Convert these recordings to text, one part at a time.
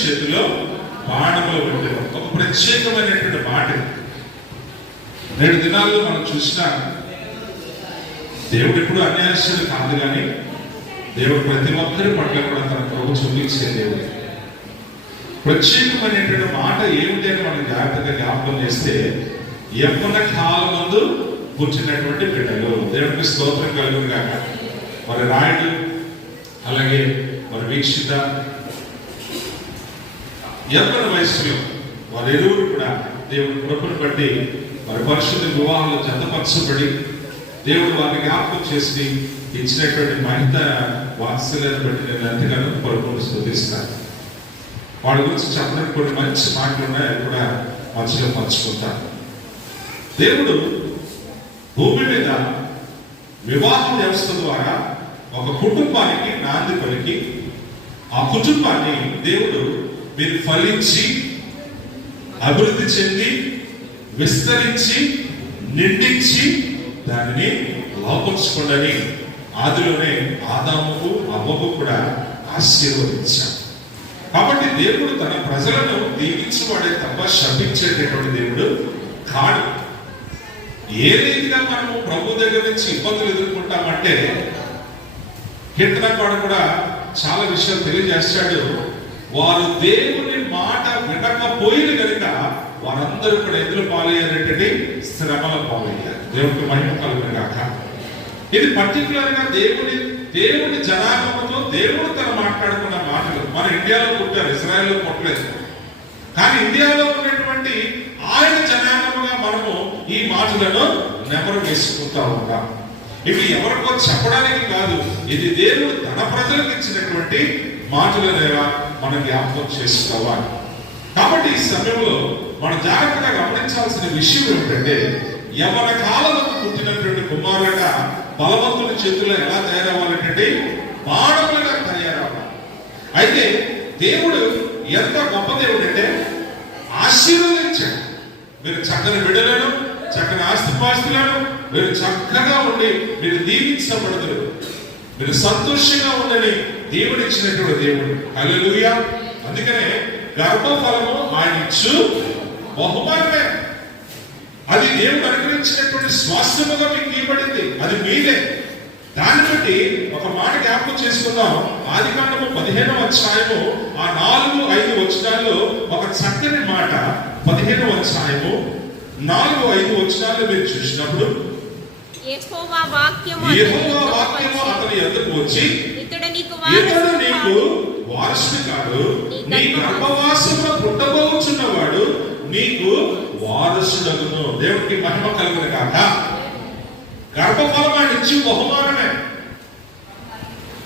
చేతిలో బాణములు పెట్టారు. ఒక ప్రత్యేకమైనటువంటి మాట. నేడు దినాల్లో మనం చూసినా దేవుడు ఎప్పుడు అన్యాయస్తుడు కాదు, కానీ దేవుడు ప్రతి ఒక్కరి పట్ల కూడా తన ప్రభు చూపించే దేవుడు. ప్రత్యేకమైనటువంటి మాట ఏమిటి అని మనం జాగ్రత్తగా జ్ఞాపకం చేస్తే, యవ్వన కాలమందు పుట్టినటువంటి బిడ్డలు. దేవుడికి స్తోత్రం కలుగును గాక. మరి రాయుడు, అలాగే మరి వీక్షిత, యవ్వన వయసులో వారి ఎరువురు కూడా దేవుడి కృపను బట్టి వారి పరిశుద్ధ వివాహాలు జతపరచబడి దేవుడు వారిని జ్ఞాపకం చేసి ఇచ్చినటువంటి మహిత వాత్సల్యాన్ని బట్టి నేను ఎంతగానో పలుకుని స్తుతిస్తాను. వాడి గురించి చెప్పడానికి కొన్ని మంచి మాటలు ఉన్నాయి, అవి కూడా మధ్యలో పంచుకుంటాను. దేవుడు భూమి మీద వివాహ వ్యవస్థ ద్వారా ఒక కుటుంబానికి నాంది పలికి, ఆ కుటుంబాన్ని దేవుడు మీరు ఫలించి అభివృద్ధి చెంది విస్తరించి నిండించి దానిని లోపరుచుకోండి ఆదిలోనే ఆదాముకు అవ్వకు కూడా ఆశీర్వదించాడు. కాబట్టి దేవుడు తన ప్రజలను దీవించువాడే తప్ప శపించేటటువంటి దేవుడు కాడు. ఏ రీతిగా మనము ప్రభు దగ్గర నుంచి ఇబ్బందులు ఎదుర్కొంటామంటే, కీర్తనకాడు కూడా చాలా విషయాలు తెలియజేస్తాడు. వారు దేవుని మాట వినకపోయిన కనుక వారందరూ కూడా ఎదురు పాలయ్యారంటే శ్రమల పాలయ్యారు. దేవుడికి మహిమ కలుగును గాక. ఇది పర్టికులర్ గా దేవుని జనాంగంతో దేవుడు తను మాట్లాడుకున్న మాటలు. మన ఇండియాలో పుట్టారు, ఇజ్రాయెల్లో పుట్టలేదు. కానీ ఇండియాలో ఉన్నటువంటి ఆయన జనాంగముగా మనము ఈ మాటలను నెమరు వేసుకుంటా ఉంటాం. ఇవి ఎవరికో చెప్పడానికి కాదు, ఇది దేవుడు తన ప్రజలకు ఇచ్చినటువంటి మాటలనేవా మనం జ్ఞాపకం చేసుకోవాలి. కాబట్టి ఈ సమయంలో మనం జాగ్రత్తగా గమనించాల్సిన విషయం ఏమిటంటే, యవ్వన కాలంలో పుట్టినటువంటి కుమారులుగా బలవంతుల చేతుల్లో ఎలా తయారవ్వాలంటే బాణములుగా తయారవ్వాలి. అయితే దేవుడు ఎంత గొప్ప దేవుడు అంటే ఆశీర్వదించాడు. మీరు చక్కని బిడ్డలను, చక్కని ఆస్తిపాస్తులను మీరు చక్కగా ఉండి మీరు దీవించబడతారు, మీరు సంతోషంగా ఉండని దేవుడు ఇచ్చినటువంటి దేవుడు. హల్లెలూయా. అందుకనే గర్భఫలము ఆయన ఇచ్చు బహుమానమే. అది దేవుడు అనుగ్రహించినటువంటి స్వాస్థ్యముగా మీకు ఇవ్వబడింది, అది మీదే. దాన్ని బట్టి ఒక మాట జ్ఞాపకం చేసుకుందాం. ఆదికాండము 15వ అధ్యాయము ఆ 4-5 వచనాల్లో ఒక చక్కని మాట. 15వ అధ్యాయము 4-5 వచనాల్లో మీరు చూసినప్పుడు, యెహోవా వాక్యము అతని యొద్దకు వచ్చి, ఇతడు నీకు వారసుడు కాడు, నీ గర్భవాసమున పుట్టబోచున్నవాడు నీకు వారసుడగును. దేవుడికి మహిమ కలుగును గాక. గర్భఫలం ఆయన ఇచ్చి బహుమానమే,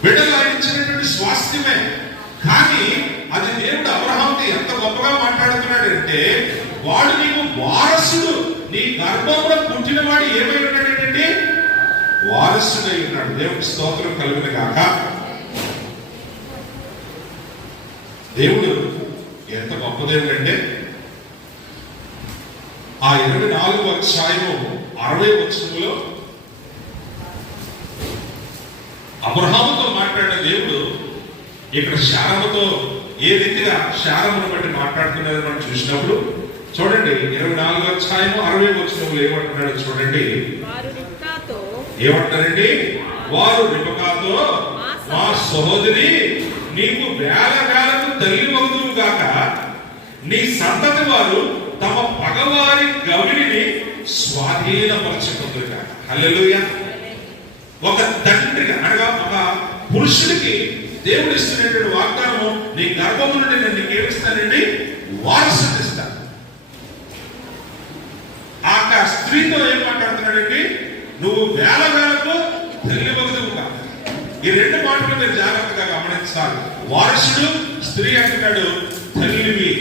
బిడ్డలు ఆయన ఇచ్చినటువంటి స్వాస్థ్యమే. కానీ అది దేవుడు అబ్రహాంతో ఎంత గొప్పగా మాట్లాడుతున్నాడు అంటే, వాడు నీకు వారసుడు, నీ గర్భంలో పుట్టిన వాడు ఏమై ఉన్నాడంటే వారసుడై ఉన్నాడు. దేవుడికి స్తోత్రం కలుగును గాక. దేవుడు ఎంత గొప్ప దేవుడు అంటే, ఆ 24వ అధ్యాయము 60వ వచనంలో అబ్రహాముతో మాట్లాడిన దేవుడు ఇక్కడ శారముతో ఏ రీతిగా శారమును బట్టి మాట్లాడుతున్నది మనం చూసినప్పుడు చూడండి. 24వ అధ్యాయము 60వ వచనంలో ఏమంటున్నాడు చూడండి. ఏమంటారండి? వారు రిబకాతో, మా సహోదరి నీకు వేల వేలకు తల్లి వగుదువు గాక, నీ సంతతి వారు తమ పగవారి గవిని స్వాధీనపరచుకుందురు గాక. హల్లెలూయా. ఒక తండ్రిగా అనగా ఒక పురుషుడికి దేవుడు ఇస్తున్నటువంటి వాగ్దానము, నీ గర్భము నుండి నేను నీకు ఏమిస్తానండి? వారసుని ఇస్తాను. ఆ స్త్రీతో ఏం మాట్లాడుతున్నాడండి? నువ్వు వేల వేలకు తల్లి వగుదువు గాక. ఈ రెండు మాటలు మీరు జాగ్రత్తగా గమనించాలి. వారసుడు, స్త్రీ అంటున్నాడు తల్లివి,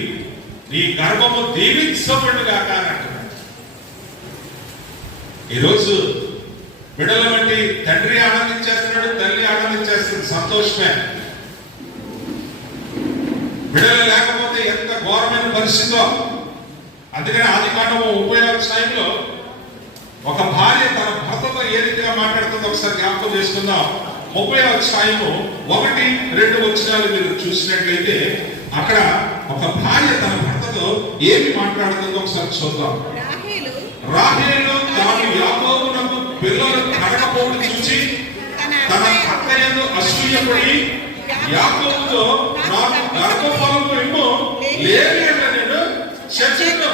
నీ గర్భము దీవించబడుగాక అని అంటున్నాడు. ఈరోజు బిడ్డల బట్టి తండ్రి ఆనందించేస్తున్నాడు, తల్లి ఆనందించేస్తుంది, సంతోషమే. బిడ్డలు లేకపోతే ఎంత ఘోరమైన పరిస్థితో. అందుకని ఆదికాండము 30వ అధ్యాయంలో ఒక భార్య తన భర్తతో ఏ రీతిగా మాట్లాడుతుందో ఒకసారి జ్ఞాపకం చేసుకుందాం. 30వ అధ్యాయము 1-2 వచనాలు మీరు చూసినట్లయితే అక్కడ ఏమి మాట్లాడుతుందో ఒకసారి చూద్దాం. రాహేలు రాహేలు తాను యాకోబునకు పిల్లలు కనకపోవడం చూసి తన అక్కయ్యను అసూయపడి యాకోబుతో నాకు గర్భఫలము ఇమ్ము లేవి అంటే నేను చర్చను.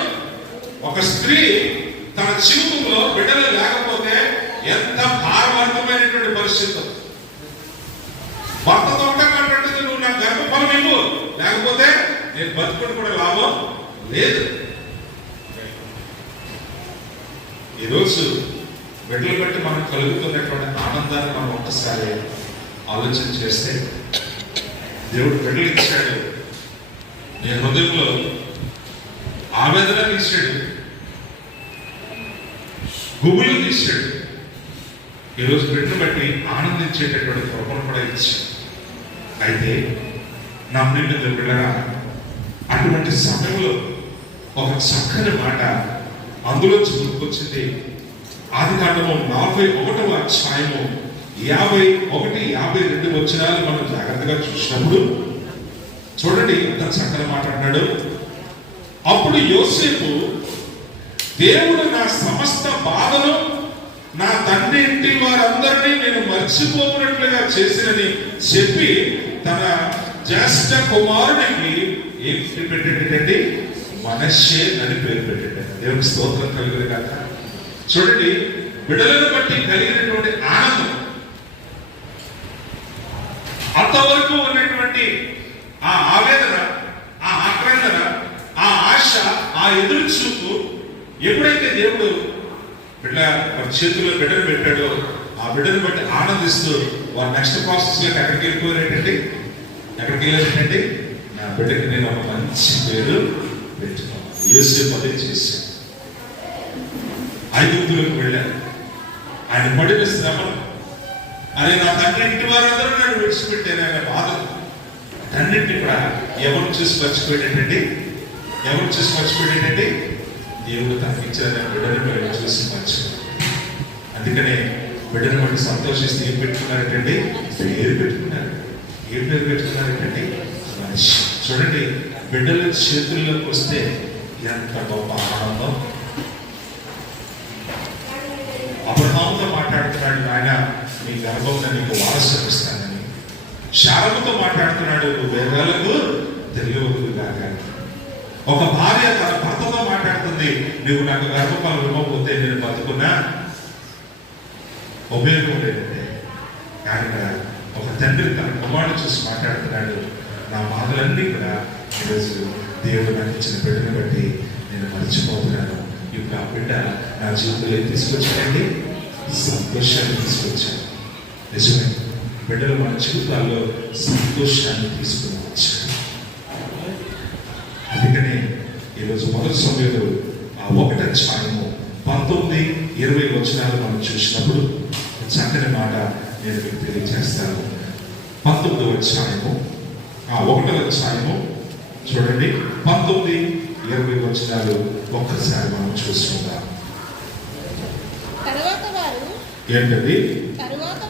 ఒక స్త్రీ తన జీవితంలో బిడ్డలు లేకపోతే ఎంత భారవంతమైనటువంటి పరిస్థితి. భర్తతో ఒకటే మాట్లాడుతుంది, నువ్వు నాకు గర్భఫలం ఇవ్వు, లేకపోతే నేను బతుకుని కూడా లాభం లేదు. ఈరోజు బిడ్డలు బట్టి మనం కలుగుతున్నటువంటి ఆనందాన్ని మనం ఒక్కసారి ఆలోచన చేస్తే, దేవుడు బిడ్డలు ఇచ్చాడు, నీ హృదయంలో ఆవేదన తీసాడు, గుబులు తీసాడు. ఈరోజు బిడ్డను బట్టి ఆనందించేటటువంటి కృపను కూడా ఇచ్చాడు. అయితే నమ్మిన బిడ్డరా, అటువంటి సమయంలో ఒక చక్కని మాట అందులో గుర్తుకొచ్చింది. ఆదికాండము 41వ అధ్యాయము 51, 52 వచనాలు మనం జాగ్రత్తగా చూసినప్పుడు చూడండి ఎంత చక్కని మాట అన్నాడు. అప్పుడు యోసేపు, దేవుడు నా సమస్త బాధను నా తండ్రి ఇంటి వారందరినీ నేను మర్చిపోకున్నట్లుగా చేసినని చెప్పి తన జ్యేష్ఠ కుమారుడికి ఏం పేరు పెట్టేటండి? మనష్షే అని పేరు పెట్టాడు. దేవునికి స్తోత్రం కలుగును గాక. చూడండి, బిడ్డలను బట్టి కలిగినటువంటి ఆనందం, అంతవరకు ఉన్నటువంటి ఆ ఆవేదన, ఆ ఆక్రందన, ఆ ఆశ, ఆ ఎదురు చూపు, ఎప్పుడైతే దేవుడు బిడ్డ చేతుల్లో బిడ్డను పెట్టాడో ఆ బిడ్డను బట్టి ఆనందిస్తూ వారి నెక్స్ట్ ప్రాసెస్ లోకి ఎక్కడికి వెళ్ళిపోయారేంటండి? ఎక్కడికి వెళ్ళారేంటండి? నా బిడ్డకి నేను ఒక మంచి పేరు పెట్టుకోవాలి. యోసేపు అదే చేశాడు. ఐగుప్తులకు వెళ్ళారు. ఆయన పడిన శ్రమలు, అరే నా తండ్రి ఇంటి వారందరూ నన్ను విడిచిపెట్టారు ఆయన బాధ అన్నింటినీ కూడా ఎవరు చూసి మర్చిపోయేటండి? ఎవరు చూసి మర్చిపోయేటండి? దేవుడు తనకి ఇచ్చిన బిడ్డని చూసి మర్చిపోయాడు. అందుకనే బిడ్డను బట్టి సంతోషిస్తే ఏం పెట్టుకున్నారంటండి? పేరు పెట్టుకున్నారు. ఏం పేరు పెట్టుకున్నారంటండి? మనిషి. చూడండి, బిడ్డల చేతుల్లోకి వస్తే ఎంత గొప్ప ఆనందం. అబ్రహాముతో మాట్లాడుతున్నాడు, ఆయన నీ గర్భంలో నీకు వారసులు ఇస్తానని. శారముతో మాట్లాడుతున్నాడు, నువ్వు వేదాలకు తెలియవద్దు కాక. ఒక భార్య తన భర్తతో మాట్లాడుతుంది, నువ్వు నాకు గర్భఫలం ఇవ్వకపోతే నేను బతుకున్నా ఉపయోగం లేదంటే. కానీ ఒక తండ్రి తన కుమారుడు చూసి మాట్లాడుతున్నాడు, నా బాధలన్నీ కూడా ఈరోజు దేవుడు నాకు ఇచ్చిన బిడ్డను బట్టి నేను మర్చిపోతున్నాను. ఇప్పుడు ఆ బిడ్డ నా జీవితంలో తీసుకొచ్చాడండి, సంతోషాన్ని తీసుకొచ్చాను. నిజమే, బిడ్డలు మన జీవితాల్లో సంతోషాన్ని తీసుకుని వచ్చాడు. అందుకనే ఈరోజు మొదటి సమయంలో ఆ 1వ అధ్యాయము 19, 20 వచనాలు మనం చూసినప్పుడు చక్కని మాట నేను మీకు తెలియజేస్తాను. 19వ అధ్యాయము, ఆ 1వ అధ్యాయము చూడండి, 19, 20 వచనాలు ఒక్కసారి మనం చూసుకుందాం. ఏంటది?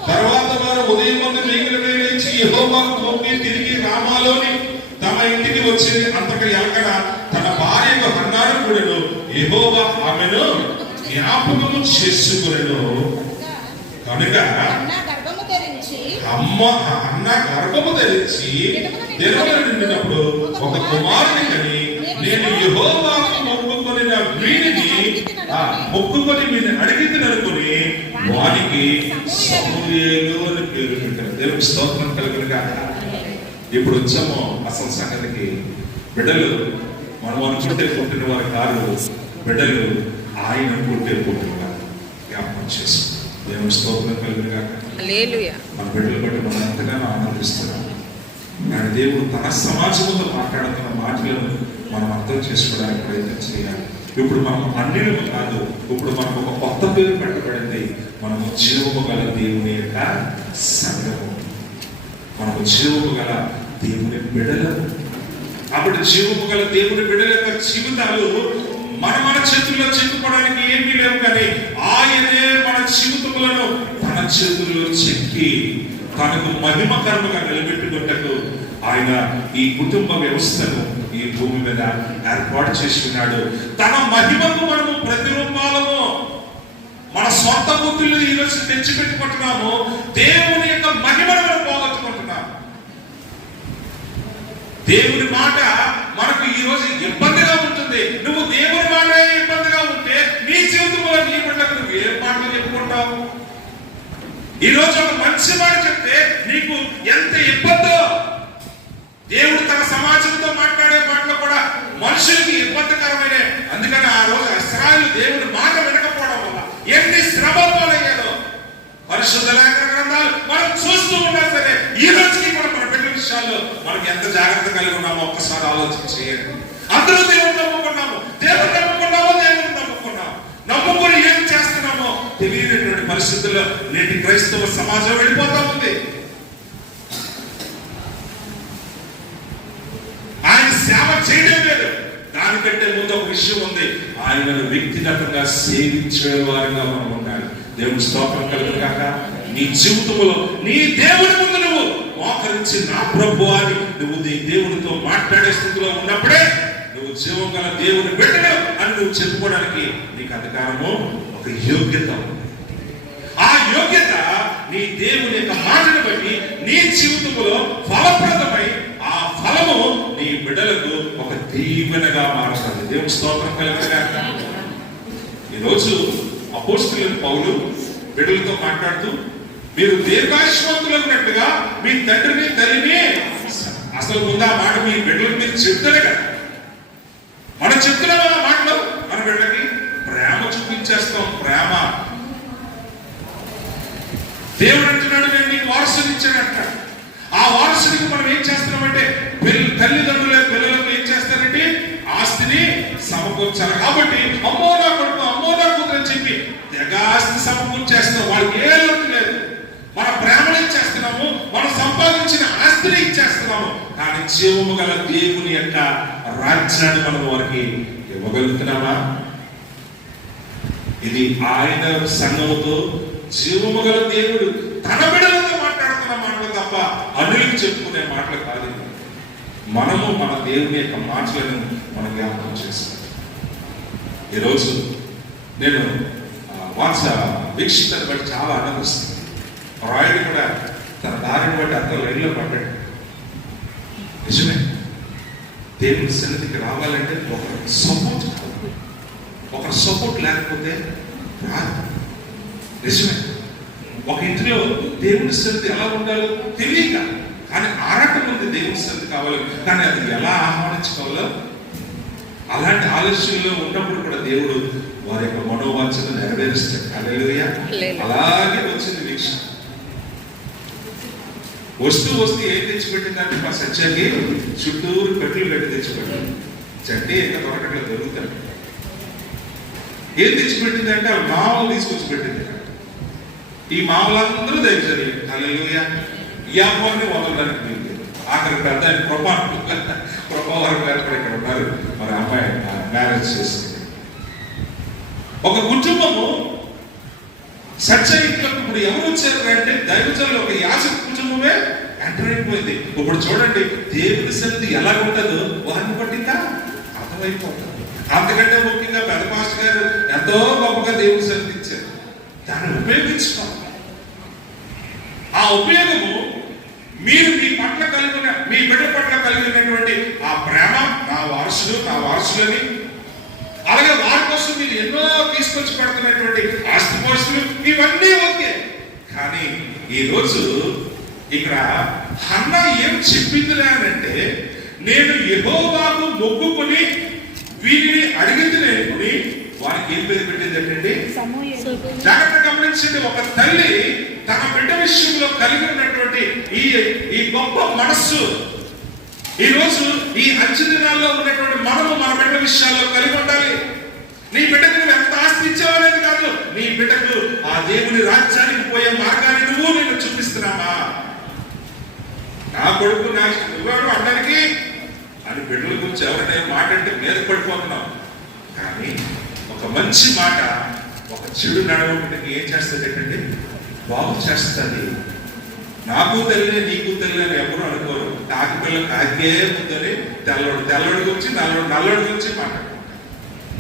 తర్వాత వారు ఉదయం ముందు మిగిలిన వేళించి యెహోవాకు మొక్కి తిరిగి రామాలోని తమ ఇంటికి వచ్చి అంతక ఎలకన తన భార్యకు హన్నాను కూడాను యెహోవా ఆమెను జ్ఞాపకము చేసుకునెను. కనుక అన్న గర్భము ధరించి దినములు నిండినప్పుడు ఒక కుమారుని కని నేను యెహోవాకు మొక్కుకొనిన వీడిని మొక్కుకొని మీరు అడిగింది అనుకుని వానికి సమూయేలు అని పేరు పెట్టారు. దేవునికి స్తోత్రం కలుగును గాక. ఇప్పుడు వచ్చాము అసలు సంగతికి. బిడ్డలు మనం అనుకుంటే పుట్టిన వారి కాదు, బిడ్డలు ఆయన అనుకుంటే పుట్టిన వారు. జ్ఞాపకం చేసుకుంటాం. దేవునికి స్తోత్రం కలుగును గాక. మన బిడ్డలు బట్టి మనం ఎంతగానో ఆనందిస్తున్నాం. కానీ దేవుడు తన సమాజంలో మాట్లాడుతున్న మాటలను మనం అర్థం చేసుకోవడానికి ప్రయత్నం చేయాలి. ఇప్పుడు మనం అన్యులు కాదు, ఇప్పుడు మనకు ఒక కొత్త పేరు పెట్టబడింది. మనము జీవము గల దేవుని యొక్క సంఘము, మనము జీవము గల దేవుని బిడ్డలు. అప్పుడు జీవము గల దేవుని బిడ్డల యొక్క జీవితాలు మన చేతుల్లో చెక్కుకోవడానికి ఏమీ లేవు, కానీ ఆయనే మన జీవితములను తన చేతుల్లో చెక్కి తనకు మహిమకరముగా నిలబెట్టుకుంటకు ఆయన ఈ కుటుంబ వ్యవస్థను ఈ భూమి మీద ఏర్పాటు చేస్తున్నాడు. తన మహిమకు మనము ప్రతిరూపాలము. మన సొంత బుద్ధులు ఈరోజు తెచ్చిపెట్టుకుంటున్నాము, దేవుని యొక్క మహిమను మనం పోగొట్టుకుంటున్నాము. దేవుని మాట మనకు ఈ రోజు ఇబ్బందిగా ఉంటుంది. నువ్వు దేవుని మాట ఇబ్బందిగా ఉంటే నీ జీవితంలో నీ బిడ్డకు నువ్వు ఏ మాటలు చెప్పుకుంటావు? ఈ రోజు ఒక మంచి మాట చెప్తే నీకు ఎంత ఇబ్బందో. దేవుడు తన సమాజంతో మాట్లాడే మాటలు కూడా మనుషులకి ఇబ్బందికరమైన. అందుకని ఆ రోజు ఇశ్రాయేలు దేవుని మాట వినకపోవడం వల్ల ఎన్ని శ్రమలు పాలయ్యారో పరిశుద్ధ లేఖన గ్రంథాలు మనం చూస్తూ ఉన్నా సరే ఈ రోజుకి కూడా మన బిడ్డ విషయాల్లో మనకి ఎంత జాగ్రత్త కలిగి ఉన్నామో ఒక్కసారి ఆలోచన చేయండి. అందరూ దేవుని నమ్ముకున్నాము, దేవుని నమ్ముకున్నాము, నమ్ముకుని ఏం చేస్తున్నామో తెలియనటువంటి పరిస్థితుల్లో నేటి క్రైస్తవ సమాజం వెళ్ళిపోతా ఉంది. ఆయన సేవ చేయడం లేదు. దానికంటే ముందు ఒక విషయం ఉంది, ఆయనను వ్యక్తిగతంగా సేవించే వారిగా మనం ఉండాలి. దేవుని స్తోత్రం కలుగును గాక. నీ జీవితంలో నీ దేవుని ముందు నువ్వు మోకరించి నా ప్రభువా అని నువ్వు నీ దేవునితో మాట్లాడే స్థితిలో ఉన్నప్పుడే నువ్వు జీవం గల దేవుని బిడ్డను అని నువ్వు చెప్పుకోవడానికి నీకు అధికారము, ఒక యోగ్యత ఉంది. ఆ యోగ్యత నీ దేవుని యొక్క మాటను బట్టి నీ జీవితంలో ఫలప్రదమై ఆ ఫలము నీ బిడ్డలకు ఒక దీవెనగా మారుతుంది. దేవుని స్తోత్రం కలుగును గాక. ఈరోజు అపోస్తలుడైన పౌలు బిడ్డలతో మాట్లాడుతూ, మీరు దీర్ఘాయుష్మంతులన్నట్టుగా మీ తండ్రిని తల్లిని, అసలు ముందు ఆ మాట మీ బిడ్డలకు మీరు చెప్తారే కదా. మనం చెప్తున్నాం ఆ మాటలో మన బిడ్డకి ప్రేమ చూపించేస్తాం. ప్రేమ దేవుడు అంటున్నాడు, నేను నీకు వారసుని ఇచ్చానంట. ఆ వారసుడికి మనం ఏం చేస్తున్నామంటే తల్లిదండ్రుల పిల్లలకు ఏం చేస్తారంటే ఆస్తిని సమకూర్చాలి. కాబట్టి అమ్మో నా కొడుకు, అమ్మో నా కూతురు అని చెప్పి తెగ ఆస్తి సమకూర్చేస్తాం. వాళ్ళకి ఏ లోటు లేదు. మన ప్రేమను ఇచ్చేస్తున్నాము, మనం సంపాదించిన ఆస్తిని ఇచ్చేస్తున్నాము. కానీ జీవము గల దేవుని యొక్క రాజ్యాన్ని మనం వారికి ఇవ్వగలుగుతున్నామా? ఇది ఆయన సంఘముతో జీవము గల దేవుడు తన బిడ్డలతో మాట్లాడుతున్న మాటలు తప్ప అన్యులకు చెప్పుకునే మాటలు కాదు. మనము మన దేవుని యొక్క మాటలను మనం జ్ఞాపకం చేస్తాం. ఈరోజు నేను వీక్షితను బట్టి చాలా ఆనందిస్తుంది. రాయుడు కూడా తన దారిని బట్టి అక్కడ లైన్లో పడ్డాడు. నిజమే, దేవుని సన్నిధికి రావాలంటే ఒకరి సపోర్ట్ లేకపోతే రాదు. నిజమే, ఒక ఇంటిలో దేవుని సన్నిధి ఎలా ఉండాలో తెలియక, కానీ ఆరాటం ఉంది దేవుని సన్నిధి కావాలి, కానీ అది ఎలా ఆహ్వానించుకోవాలో అలాంటి ఆలోచనలో ఉన్నప్పుడు కూడా దేవుడు వారి యొక్క మనోవాంఛను నెరవేరుస్తాడు. హల్లెలూయా. అలాగే వచ్చింది వీక్ష. వస్తూ ఏం తెచ్చిపెట్టిందంటే మా సత్యాకి చుట్టూరు కట్లు కట్టి తెచ్చిపెట్టాడు. చట్నీ ఇంకా దొరకట్లో దొరుకుతాడు. ఏం తెచ్చిపెట్టిందంటే ఆ మామూలు తీసుకొచ్చి పెట్టింది. ఈ మామూలందరూ దయచేది. హల్లెలూయా. ఈ అమ్మని వదలడానికి వీలు. ఆఖరి పెద్ద ప్రభావారు గారు కూడా ఇక్కడ ఉన్నారు. మరి అమ్మాయి మ్యారేజ్ చేసింది. ఒక కుటుంబము సత్యయుక్తులకు ఇప్పుడు ఎవరు వచ్చారు అంటే దైవజనులు ఒక యాజక కుటుంబమే ఎంటర్ అయిపోయింది. ఇప్పుడు చూడండి దేవుని సన్నిధి ఎలా ఉంటుందో వారిని బట్టి ఇంకా అర్థమైపోతుంది. అంతకంటే ముఖ్యంగా పెద్ద పాస్టర్ గారు ఎంతో గొప్పగా దేవుని సన్నిధి ఇచ్చారు. దాన్ని ఉపయోగించుకోవాలి. ఆ ఉపయోగము మీరు మీ పట్ల కలిగిన, మీ బిడ్డ పట్ల కలిగినటువంటి ఆ ప్రేమ, నా వారసులని, అలాగే వారి కోసం మీరు ఎన్నో తీసుకొచ్చి పెడుతున్నటువంటి ఆస్తిపోస్తులు, ఇవన్నీ ఓకే. కానీ ఈ రోజు ఇక్కడ హన్నా ఏం చెప్పింది అంటే, నేను యెహోవాకు మొక్కుకొని వీరిని అడిగింది నేర్చుకుని వారికి ఏం పేరు పెట్టింది అంటే, జాగ్రత్త గమనించండి. ఒక తల్లి తన బిడ్డ విషయంలో కలిగి ఉన్నటువంటి ఈ గొప్ప మనస్సు ఈ రోజు ఈ అంచె దినాల్లో ఉన్నటువంటి మనము మన బిడ్డ విషయాల్లో కలిగి ఉండాలి. నీ బిడ్డకు నువ్వు ఎంత ఆస్తి ఇచ్చావనేది కాదు, నీ బిడ్డకు ఆ దేవుని రాజ్యానికి పోయే మార్గాన్ని నేను చూపిస్తున్నావా? నా కొడుకు నా నువ్వు అందరికీ అని బిడ్డల గురించి ఎవరైనా మాట అంటే మీద పడిపోతున్నాం. కానీ ఒక మంచి మాట ఒక చెడు నడవడానికి ఏం చేస్తుంది బాగు చేస్తుంది. నాకు తెలియని నీకు తెలియని ఎవరు అనుకోరు. కాకి పిల్ల కాకే ముద్దని తెల్లడి గురించి నల్లడి గురించి మాట్లాడుకుంటారు.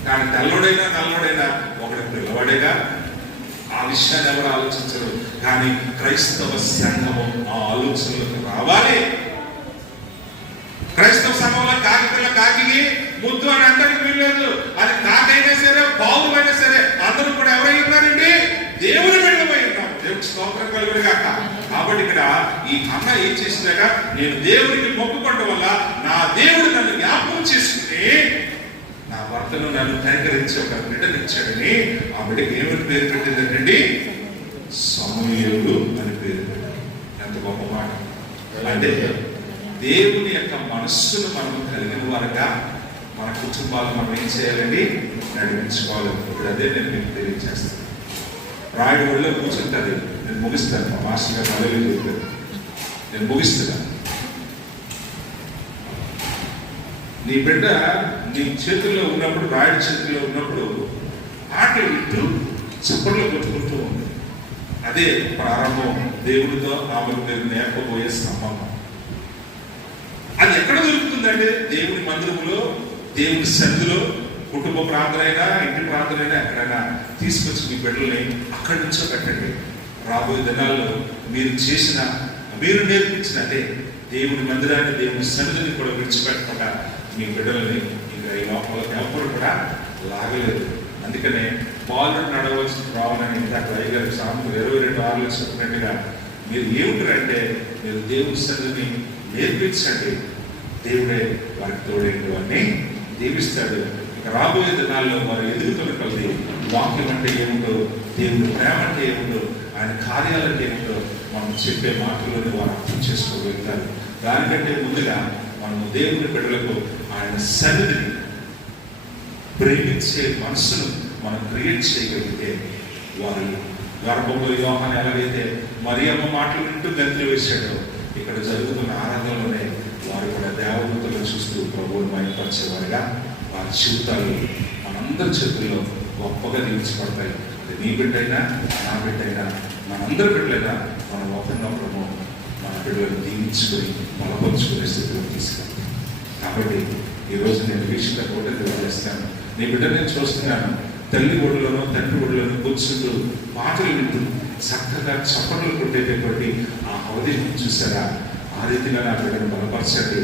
కానీ తెల్లడైనా నల్లడైనా ఒకటి పిల్లవాడేగా. ఆ విషయాన్ని ఎవరు ఆలోచించరు. కానీ క్రైస్తవ సంఘము ఆ ఆలోచనలకు రావాలి. క్రైస్తవ సంఘంలో కాకి పిల్ల కాకి ముద్దు అని అందరికి వీల్లేదు. అది కాకైనా సరే బావులైనా సరే అందరూ కూడా ఎవరై ఉన్నారండి? దేవుని వెళ్ళబోయి ఉన్నాం. దేవుడికి స్తోత్రం కలుగును గాక. కాబట్టి ఇక్కడ ఈ అన్న ఏం చేసిందాక, నేను దేవుడికి మొక్కుకోవడం వల్ల నా దేవుడు నన్ను జ్ఞాపకం చేసుకుని నా భర్తను నన్ను కనికరించి ఒక బిడ్డనిచ్చాడని ఆ బిడ్డకి ఏమని పేరు పెట్టిందండి? సమూయేలు అని పేరు పెట్టాడు. ఎంత గొప్ప మాట! అంటే దేవుని యొక్క మనస్సును మనం కలిగిన వారుగా మన కుటుంబాలు మనం ఏం చేయాలండి? నడిపించుకోవాలి. ఇప్పుడు అదే నేను మీకు తెలియజేస్తాను. రాయుడు ఒళ్ళో కూర్చుంటుంది. నేను ముగిస్తాను. మా మాస్టర్ గారు అలవి చెప్పారు. నేను ముగిస్తున్నాను. నీ బిడ్డ నీ చేతుల్లో ఉన్నప్పుడు, రాయుడి చేతుల్లో ఉన్నప్పుడు ఆట వింటూ చప్పట్లు కొట్టుకుంటూ ఉంది. అదే ప్రారంభం. దేవుడితో ఆమెకు నేర్పబోయే సంబంధం. అది ఎక్కడ దొరుకుతుందంటే దేవుని మందిరంలో, దేవుని సన్నిధిలో, కుటుంబ ప్రార్థన అయినా ఇంటి ప్రార్థన అయినా ఎక్కడైనా తీసుకొచ్చి మీ బిడ్డల్ని అక్కడి నుంచో పెట్టండి. రాబోయే దినాల్లో మీరు నేర్పించిన అంటే దేవుని మందిరాన్ని, దేవుని సన్నిధిని కూడా విడిచిపెట్టకుండా మీ బిడ్డలని ఇంకా ఈ లోపల ఎప్పుడు కూడా లాగలేదు. అందుకనే బాలు నడవలసిన రావాలని ఇందాక అయ్యగారు సామెతలు 22:6 చెప్పినట్టుగా మీరు ఏమిటంటే మీరు దేవుని సన్నిధిని నేర్పించండి. దేవుడే వారికి తోడేంటి అని దీవిస్తాడు. ఇక రాబోయే దినాల్లో వారు ఎదుగుతున్న కొద్ది వాక్యం అంటే ఏమిటో, దేవుని ప్రేమ అంటే ఏమిటో, ఆయన కార్యాలంటే ఏమిటో మనం చెప్పే మాటల్లోనే వారు అర్థం చేసుకోగలుగుతారు. దానికంటే ముందుగా మనము దేవుని బిడ్డలకు ఆయన సన్నిధిని ప్రేమించే మనసును మనం క్రియేట్ చేయగలిగితే వారు గర్భంలో యోహాను ఎలాగైతే మరియమ్మ మాటలు వింటూ గంతులు వేశాడో ఇక్కడ జరుగుతున్న ఆరాధనలోనే వారు కూడా దేవదూతలు చూస్తూ ప్రభువుని మహిమపరిచేవారుగా వారి జీవితాలు మనందరి చేతుల్లో గొప్పగా దీవించబడతాయి. అది నీ బిడ్డైనా నా బిడ్డైనా మనందరి బిడ్డలైనా మనం ఒకరినొకరము మన బిడ్డలను దీవించుకొని బలపరుచుకునే స్థితిలో తీసుకెళ్తాం. కాబట్టి ఈరోజు నేను వీక్షణ కూడా తెలియజేస్తాను. నీ బిడ్డ నేను చూస్తున్నాను. తల్లి ఒడిలోనో తండ్రి ఒడిలోనో కూర్చుంటూ పాటలు వింటూ చక్కగా చప్పట్లు కొట్టేటటువంటి ఆ అవధిని చూసారా? ఆ రీతిగా నా బిడ్డను బలపరచండి.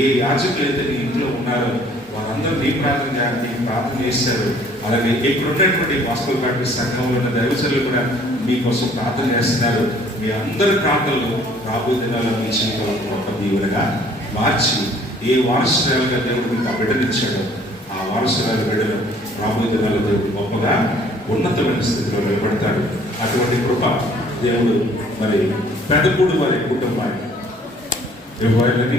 ఏ యాజకులు అయితే నీ ఇంట్లో ఉన్నారో వారందరూ నీ ప్రార్థన చేస్తారు. అలాగే ఇక్కడ ఉన్నటువంటి గాస్పెల్ ప్రాక్టీస్ సంఘంలో ఉన్న దైవచరులు కూడా మీకోసం ప్రార్థన చేస్తున్నారు. మీ అందరి ప్రార్థనలు రాబోయే దినాల్లో మీ జీవితంలో ఒక దీవులుగా మార్చి ఏ వారసురాలుగా దేవుడు మీకు ఆ బిడ్డనిచ్చాడో ఆ వారసురాలు బిడ్డలు రాబోయే దినాల్లో దేవుడు గొప్పగా ఉన్నతమైన స్థితిలో నిలబడతాడు. అటువంటి కృప దేవుడు మరి పెదపూడి వారి కుటుంబాన్ని ఇవ్వాలని,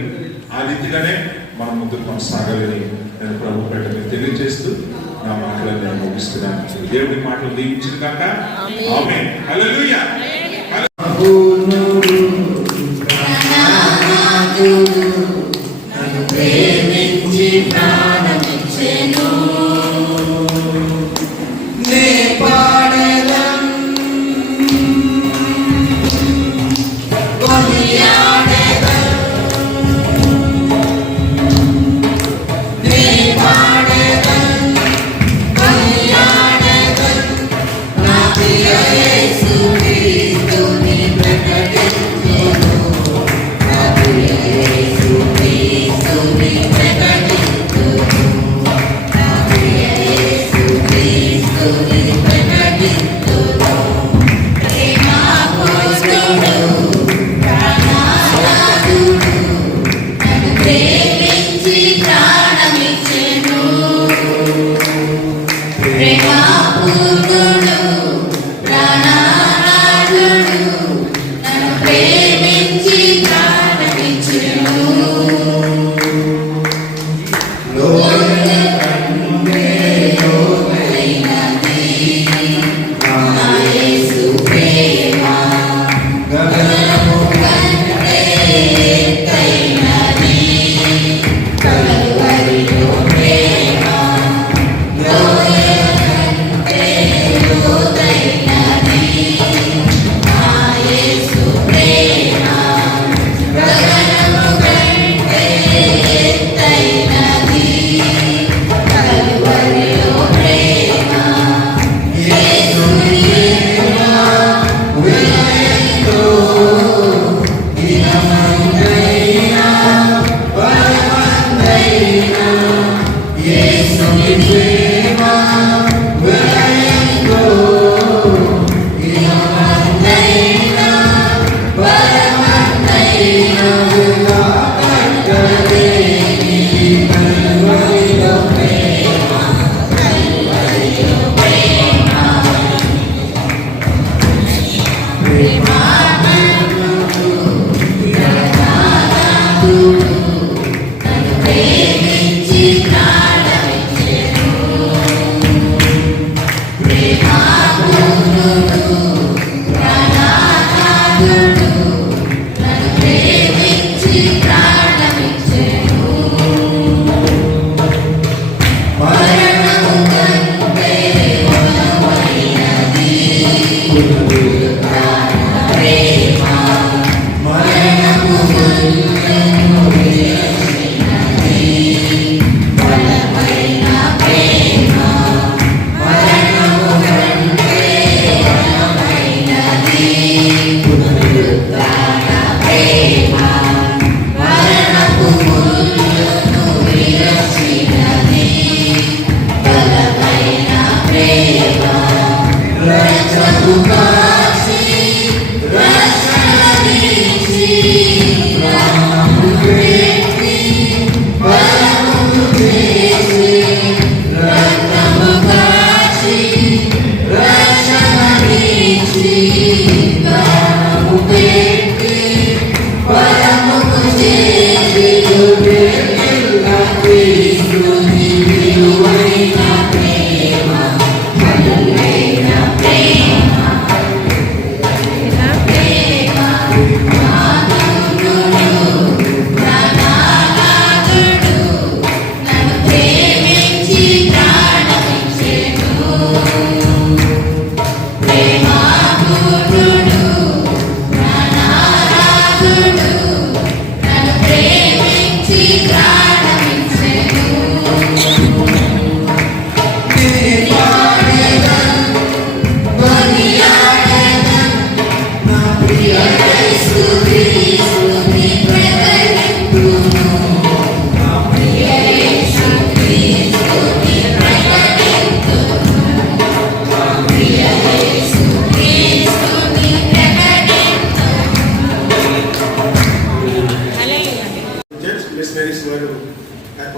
ఆ రీతిగానే మనం ముందుకు కొనసాగాలని నేను ప్రభు పెట్టని తెలియజేస్తూ నా మాటలను నేను ముగిస్తున్నాను. దేవుడి మాటలు దీవించిన కాక ఆమేన్. హల్లెలూయా. గగనము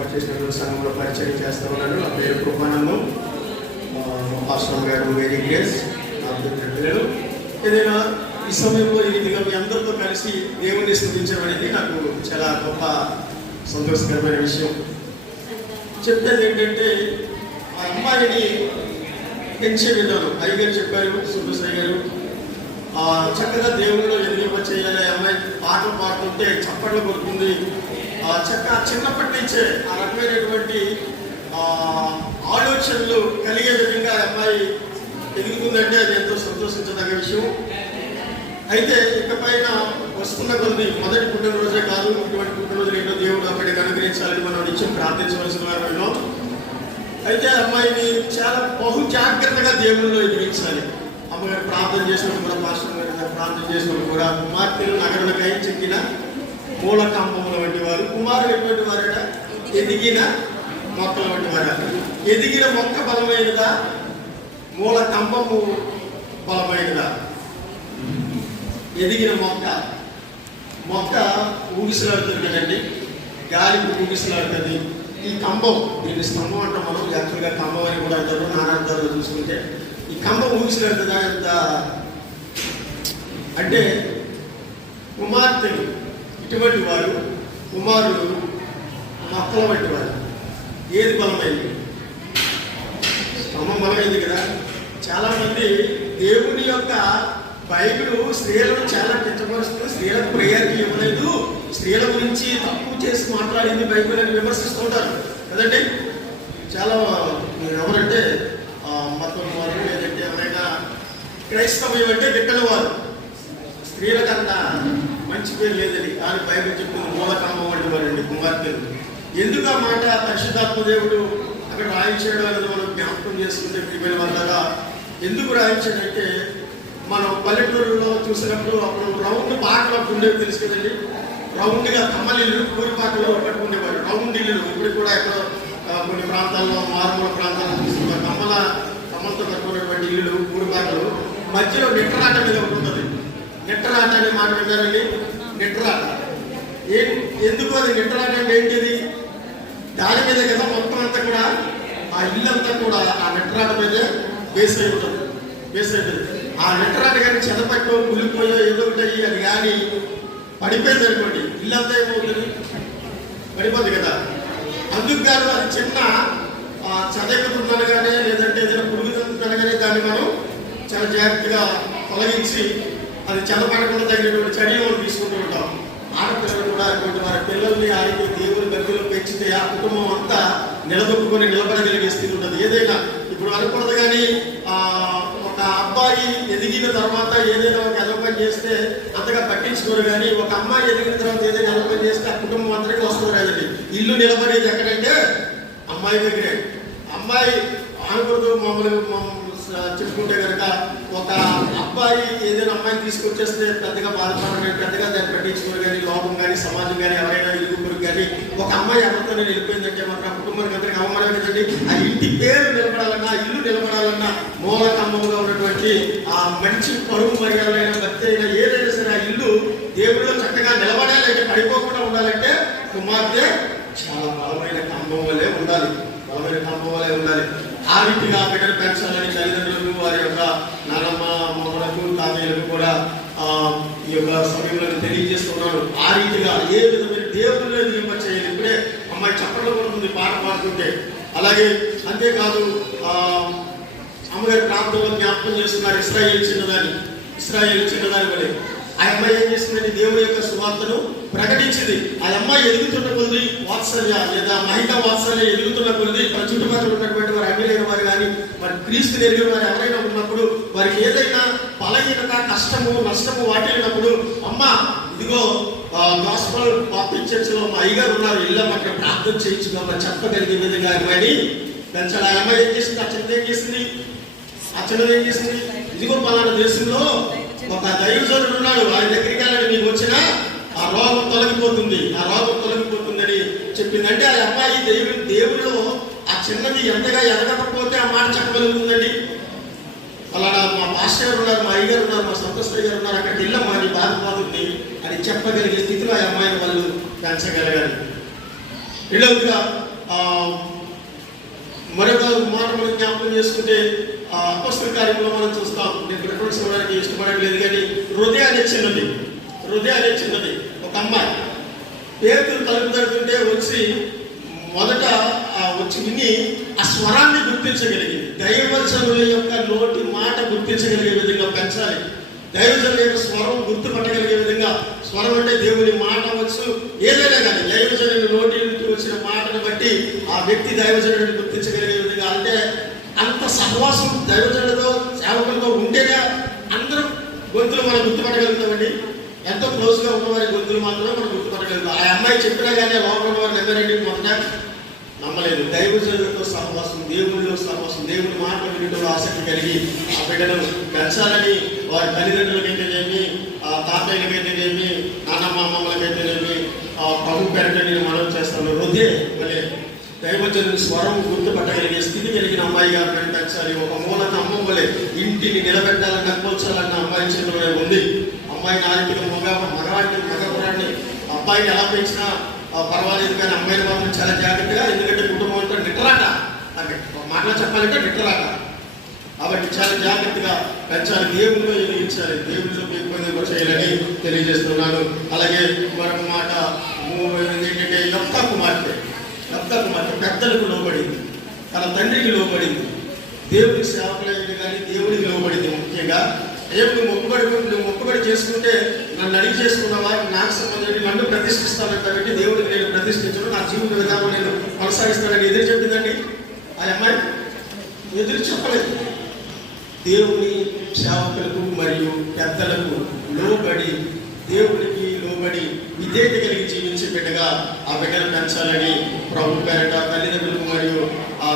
ఏర్పాటు చేసినటువంటి సంఘంలో పరిచయం చేస్తూ ఉన్నాను. నా పేరు కృపానందం, పాస్టర్ గారు వెరీ గ్రేస్, నా పిల్లలు. ఏదైనా ఈ సమయంలో ఈ విధంగా మీ అందరితో కలిసి దేవుణ్ణి స్తుతించడం అనేది నాకు చాలా గొప్ప సంతోషకరమైన విషయం. చెప్పేది ఏంటంటే ఆ అమ్మాయిని పెంచే విధానం అయ్యగారు చెప్పారు, సుబ్బసాయి గారు చక్కగా దేవుళ్ళు ఎదిగింప చేయాలి. అమ్మాయి పాటలు పాడుతుంటే చప్పట్లు కొడుతుంది. చక్కగా చిన్నప్పటి నుంచే ఆ రకమైనటువంటి ఆలోచనలు కలిగే విధంగా అమ్మాయి ఎదుగుతుందంటే అది ఎంతో సంతోషించదగ్గ విషయం. అయితే ఇకపైన వస్తున్న కొద్ది మొదటి పుట్టినరోజే కాదు, ఇటువంటి పుట్టినరోజులు ఏంటో దేవుడు అక్కడికి అనుగ్రహించాలని మనం నిత్యం ప్రార్థించవలసిన వారు. అయితే అమ్మాయిని చాలా బహు జాగ్రత్తగా దేవుళ్ళలో ఎదిరించాలి. అమ్మగారు ప్రార్థన చేసినప్పుడు కూడా, పాస్టర్ గారు ప్రార్థన చేసినప్పుడు కూడా, కుమార్తెలు నగరులకై చెక్కిన మూల కంపముల వంటి వారు, కుమారుడు ఎటువంటి వారట, ఎదిగిన మొక్కల వంటి వారట. ఎదిగిన మొక్క బలమైనదా, మూల కంపము బలమైనదా? ఎదిగిన మొక్క ఊగిసలాడుతుంది కదండి, గాలికి ఊగిసలాడుతుంది. ఈ కంబం, దీన్ని స్తంభం అంటాం మనం, యాక్చువల్గా కంబం అని కూడా అంటారు నానార్థాలు చూసుకుంటే. ఈ కంబం ఊగిసలాడుతుందా ఎంత అంటే, కుమార్తెలు ఇటువంటి వారు, కుమారుడు మొక్కల వంటి వారు. ఏది బలమైంది? స్తంభం బలమైంది కదా. చాలామంది దేవుని యొక్క బైబిల్ స్త్రీలను చాలా కించపరుస్తుంది, స్త్రీలకు ప్రేయర్కి ఇవ్వలేదు, స్త్రీల గురించి తక్కువ చేసి మాట్లాడింది బైబిల్ అని విమర్శిస్తూ ఉంటారు కదండి. చాలా ఎవరంటే మతం వారు, లేదంటే ఎవరైనా క్రైస్తవం అంటే గిట్టల వారు, స్త్రీలకంతా మంచి పేరు లేదని కానీ బైబిల్ చెప్తుంది మూలకామం వంటి వారండి కుమార్తెలు. ఎందుకు ఆ మాట పరిశుద్ధాత్మ దేవుడు అక్కడ రాయించాడు అనేది మనం జ్ఞాపకం చేసుకుంటే ప్రియమైన వాళ్ళగా ఎందుకు రాయించాడంటే, మనం పల్లెటూరులో చూసినప్పుడు అప్పుడు రౌండ్ పాటలు అప్పుడు ఉండేవి తెలుసు కదండి. రౌండ్గా కమ్మలిల్లు కూరిపాటలో కట్టుకునేవారు, రౌండ్ ఇల్లు. ఇప్పుడు కూడా ఎక్కడో కొన్ని ప్రాంతాల్లో, మారుమూల ప్రాంతాల్లో చూస్తున్నారు కమ్మలతో కట్టుకునేటువంటి ఇల్లు, కూరిపాటలు. మధ్యలో నిట్టరాట మీద ఉంటుంది. నిట్టరాట అనే మాట విన్నారండి. నిట్టరాట ఎందుకు అది నిట్టరాట అంటే ఏంటిది? దాని మీద కదా మొత్తం అంతా కూడా, ఆ ఇల్లంతా కూడా ఆ నిట్టరాట మీదే బేస్ అయి ఉంటుంది. ఆ నిట్టరాట కానీ చెదపట్టో కులిపోయో ఏదో ఒకటి అది కానీ పడిపోయింది అనుకోండి, ఇల్లంతా ఏమవుతుంది? పడిపోతుంది కదా. అందుకు కాదు అది చిన్న చదవకుందనగానే లేదంటే ఏదైనా పురుగుతుందనగానే దాన్ని మనం చాలా జాగ్రత్తగా తొలగించి అది చల్లబడకుండా తగినటువంటి చర్యలు తీసుకుంటూ ఉంటాం. ఆడపిల్లలు కూడా అటువంటి వారి పిల్లల్ని ఆడితే దేవుని గదిలో పెంచితే ఆ కుటుంబం అంతా నిలదొక్కుని నిలబడగలిగే స్థితి ఉంటుంది. ఏదైనా ఇప్పుడు అనకూడదు కానీ ఒక అబ్బాయి ఎదిగిన తర్వాత ఏదైనా ఒక ఎదపని చేస్తే అంతగా పట్టించుకోరు, కానీ ఒక అమ్మాయి ఎదిగిన తర్వాత ఏదైనా ఎదపని చేస్తే ఆ కుటుంబం అందరికీ వస్తుంది కదండి. ఇల్లు నిలబడేది ఎక్కడంటే అమ్మాయి దగ్గరే. అమ్మాయి అనకూడదు మమ్మల్ని చెప్పుకుంటే కనుక ఒక అబ్బాయి ఏదైనా అమ్మాయిని తీసుకొచ్చేస్తే పెద్దగా బాధపడరు, పెద్దగా దాన్ని పట్టించుకోరు, కానీ లోపం కానీ సమాజం కానీ ఎవరైనా ఇరుగురు, కానీ ఒక అమ్మాయి ఎవరితో వెళ్ళిపోయిందంటే మాత్రం ఆ కుటుంబానికి అందరికీ అవమానం కదండి. ఆ ఇంటి పేరు నిలబడాలన్నా ఇల్లు నిలబడాలన్నా మూలకమ్మంగా ఉన్నటువంటి ఆ మంచి పరుగు మర్యాదైన భక్తి అయినా ఏదైనా సరే ఆ ఇల్లు దేవుడిలో చక్కగా నిలబడాలంటే పడిపోకుండా ఉండాలంటే కుమార్తె చాలా బలమైన కంబం వల్లే ఉండాలి, బలమైన కంబం వల్లే ఉండాలి. ఆ రీతిగా బిడ్డలు పెంచాలని తల్లిదండ్రులకు వారి యొక్క నానమ్మ అమ్మలకు తాతయ్యలకు కూడా ఈ యొక్క సమయంలో తెలియజేస్తున్నాను. ఆ రీతిగా ఏ విధమైన దేవుళ్ళే నిలింప చేయాలి. ఇప్పుడే అమ్మాయి చప్పట్లు కొడుతుంది పాట పాడుతుంటే. అలాగే అంతేకాదు అమ్మగారి ప్రాంతంలో జ్ఞాపకం చేస్తున్నారు ఇశ్రాయేలు చిన్నదాని వలె. ఆ అమ్మాయి ఏం చేస్తుందంటే దేవుడి యొక్క సువార్తను ప్రకటించింది. ఆ అమ్మాయి ఎదుగుతున్న కొద్ది వాత్సల్య లేదా మహిళా వాత్సల్య ఎదుగుతున్న కొద్ది చుట్టుపక్కల ఉన్నటువంటి వారు అన్నిలైన వారు కానీ మరి క్రీస్తు ఎరిగిన వారు ఎవరైనా ఉన్నప్పుడు వారికి ఏదైనా బలహీనత కష్టము నష్టము వాటిల్లినప్పుడు అమ్మ ఇదిగో గాస్పల్ బాప్టిస్ట్ చర్చిలో మా అయ్యగారు ఉన్నారు, ఇళ్ళమ్మ అక్కడ ప్రార్థన చేయించుకోమా చెప్పగలిగే విధంగా అమ్మాయిని పెంచాలి. ఆ అమ్మాయి ఏం చేసింది? ఆ చిన్నది ఏం చేసింది? ఇదిగో పలానా దేశంలో ఒక దైవజనుడు ఉన్నాడు, ఆయన దగ్గరికి వెళ్ళండి, మీకు వచ్చిన ఆ రోగం తొలగిపోతుందని చెప్పిందంటే ఆ అమ్మాయి దేవుడిలో ఆ చిన్నది ఎంతగా ఎదగకపోతే ఆ మాట చెప్పగలుగుతుందండి. అలాగా మా మాస్టర్ గారు ఉన్నారు, మా అయ్యగారు ఉన్నారు, మా సంతోష్ గారు ఉన్నారు, అక్కడికి వెళ్ళమ్మా నీ బాధపోతుంది అని చెప్పగలిగే స్థితిలో ఆ అమ్మాయిని వాళ్ళు పెంచగలగాలి. రెండవదిగా మరొక మాట మనం జ్ఞాపకం చేసుకుంటే అపొస్తల కార్యంలో మనం చూస్తాం. నేను రిఫరెన్స్ ఇవ్వడానికి ఇష్టపడట్లేదు, కానీ హృదయ అనే చిన్నది ఒక అమ్మాయి పేతురు తలుపు తడుతుంటే మొదట వచ్చి విని ఆ స్వరాన్ని గుర్తించగలిగింది. దైవజనుల యొక్క నోటి మాట గుర్తించగలిగే విధంగా పెంచాలి. దైవజనుల యొక్క స్వరం గుర్తుపట్టగలిగే విధంగా, స్వరం అంటే దేవుని మాట వచ్చు ఏదైనా కానీ దైవజనుల నోటి నుంచి వచ్చిన మాటను బట్టి ఆ వ్యక్తి దైవజనుడిని గుర్తించగలిగే విధంగా, అంటే అంత సహవాసం దైవజనులతో సేవకులతో ఉంటేనే అందరం గొంతులు మనం గుర్తుపట్టగలుగుతామండి. ఎంతో క్లోజ్గా ఉన్నవారి గొంతులు మాత్రమే మనం గుర్తుపట్టగలుగుతాం. ఆ అమ్మాయి చెప్పినా కానీ లోపల వారు నమ్మరండి, మొదట నమ్మలేదు. దైవజనులతో సహవాసం, దేవునిలో సహవాసం, దేవుని మాటలు వినడంలో ఆసక్తి కలిగి ఆ బిడ్డను పెంచాలని వారి తల్లిదండ్రులకైతేనేమి, తాతయ్యలకైతేనేమి, నాన్నమ్మ అమ్మమ్మలకైతేనేమి ప్రభు పేరిట నేను మనవి చేస్తాను. మళ్ళీ దైవజనుని స్వరం గుర్తుపట్టగలిగే స్థితి కలిగిన అమ్మాయిగా పెంచాలి. ఒక మూలన అమ్మ వలె ఇంటిని నిలబెట్టాలని నడిపోల్చాలన్న అమ్మాయి చేతిలోనే ఉంది. అమ్మాయిని ఆరోగ్యంగా మగవాడిని అబ్బాయిని ఎలా పెంచినా పర్వాలేదు, కానీ అమ్మాయిని మాత్రం చాలా జాగ్రత్తగా, ఎందుకంటే కుటుంబం అంతా నిట్టరాట, అంటే మాటలు చెప్పాలంటే నిట్టరాట. కాబట్టి చాలా జాగ్రత్తగా పెంచాలి, దేవుడిలో ఎదిగించాలి, దేవుడిలో ఎక్కువ చేయాలని తెలియజేస్తున్నాను. అలాగే మరొక మాట ఏంటంటే యొప్తా కుమార్తె పెద్దలకు లోబడింది, తన తండ్రికి లోబడింది, దేవుడికి సేవకులైంది కానీ దేవుడికి లోబడింది. ముఖ్యంగా దేవుడికి మొక్కుబడి చేసుకుంటే నన్ను అడిగి చేసుకున్నవా, నాకు సంబంధించి నన్ను ప్రతిష్ఠిస్తాను కాబట్టి దేవుడికి నేను ప్రతిష్ఠించను, నా జీవిత విధానం నేను కొనసాగిస్తానని ఎదురు చెప్పిందండి. ఆ అమ్మాయి ఎదురు చెప్పలేదు. దేవుని సేవకులకు మరియు పెద్దలకు లోబడి, దేవుడికి లోబడి విధేయత కలిగి జీవించే బిడ్డగా ఆ బిడ్డను పెంచాలని ప్రభు పేరట తల్లిదండ్రులకు మరియు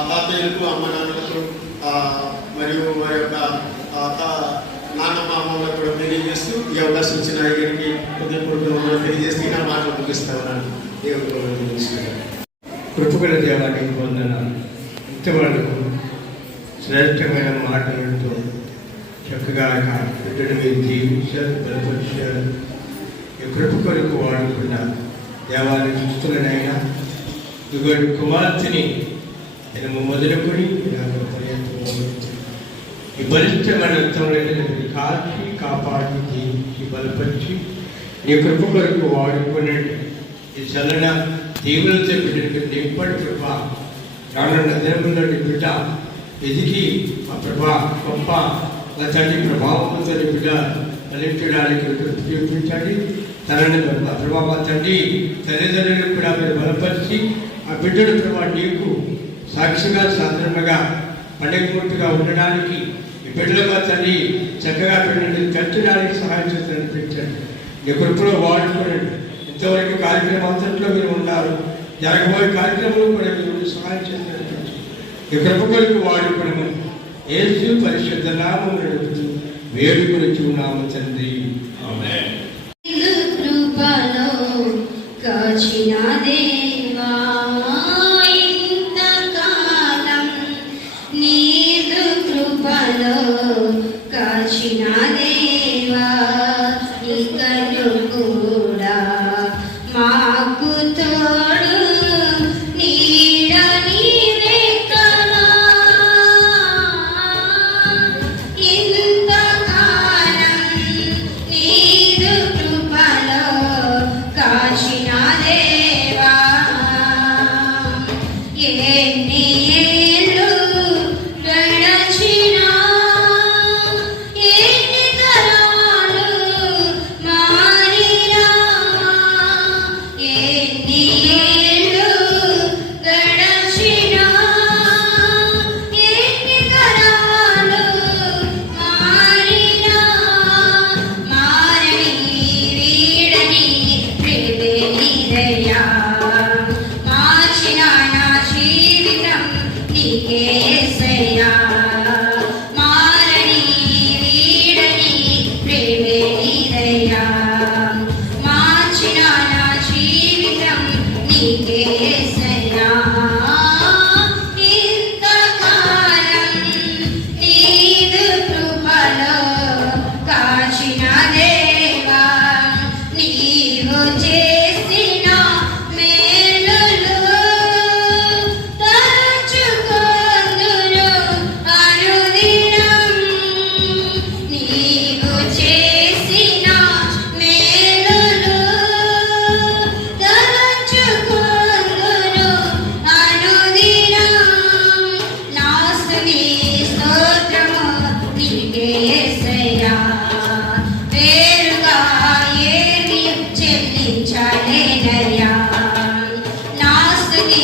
తాతయ్యలకు, అమ్మ నాన్నలకు మరియు వారి యొక్క నాన్నమ్మ అమ్మలకు కూడా తెలియజేస్తూ ఈ అవకాశం ఇచ్చిన అయ్యగారికి హృదయపూర్వకంగా తెలియజేస్తూ నా మాటలు ముగిస్తా ఉన్నాను. దేవుడు కృపగల దేవానికి వందనాలు. ఇంతవరకు శ్రేష్టమైన మాటలతో చక్కగా బిడ్డను మీరు జీవించారు, బలపరిచారు. ఈ కృప కొరకు వాడుకున్న దేవాన్ని చూస్తున్ననైనా ఇదిగోటి కుమార్తెని నేను మొదలుకొని ఈ బలిష్టమైన రక్తంలో కాల్చి కాపాడి జీవించి బలపరిచి నీ కృప కొరకు వాడుకునే ఈ చలన దేవులతో బిడ్డ ఎప్పటి ప్రభా రానున్న దినముల్లో నీ బిడ్డ ఎదిగి ఆ ప్రభా గొప్ప నా తండ్రి ప్రభావంతో నీ బిడ్డ ఫలించడానికి చూపించండి. తనని ప్రభావ తండ్రి తల్లిదండ్రులకు కూడా మీరు బలపరిచి ఆ బిడ్డను ప్రభా నీకు సాక్షిగా సాధారణంగా పండగమూర్తిగా ఉండడానికి ఈ బిడ్డలుగా తండ్రి చక్కగా బిడ్డని కట్టడానికి సహాయం చేసి నడిపించండి. నీ కృపలో వాడుకోనండి. ఇంతవరకు కార్యక్రమం అంతట్లో మీరు ఉన్నారు. జరగబోయే కార్యక్రమంలో కూడా మీరు సహాయం చేసి నడిపించండి. ఈ కృప కొరకు వాడుకోవడం యేసు పరిశుద్ధ నామం నడుపుతూ వేడుకొని ఉన్నాము తండ్రి. కృపలో కాచిన దేవా ఇంతకాలం నీదు కృపలో కాచిన దేవా ఇకను కూడా మాకు తోడు నీడ నీవే కదా. ఇంతకాలం నీదు కృపలో కాచిన దేవా ఎన్ని ఏళ్ళు గడచినా ఎన్ని తరాలు మారినా ఎన్ని ఏళ్ళు గడచినా ఎన్ని తరాలు మారినా మారని వీడని ప్రేమేనిదయా మార్చిన నా జీవితం నీకే యేసయ్యా. మారని వీడని ప్రేమేనిదయా మార్చిన నా జీవితం నీకే యేసయ్యా. ఇంతకాలం నీదు కృపలో కాచిన దేవా నీవు చేసిన మేలులు తలచుకొందును అనుదినం. నీవు చేసిన మేలులు తలచుకొందును అనుదినం. నా స్తుతి స్తోత్రము నీకే యేసయ్యా. వేరుగా ఏమి చెల్లించలేనయ్యా. నా స్తుతి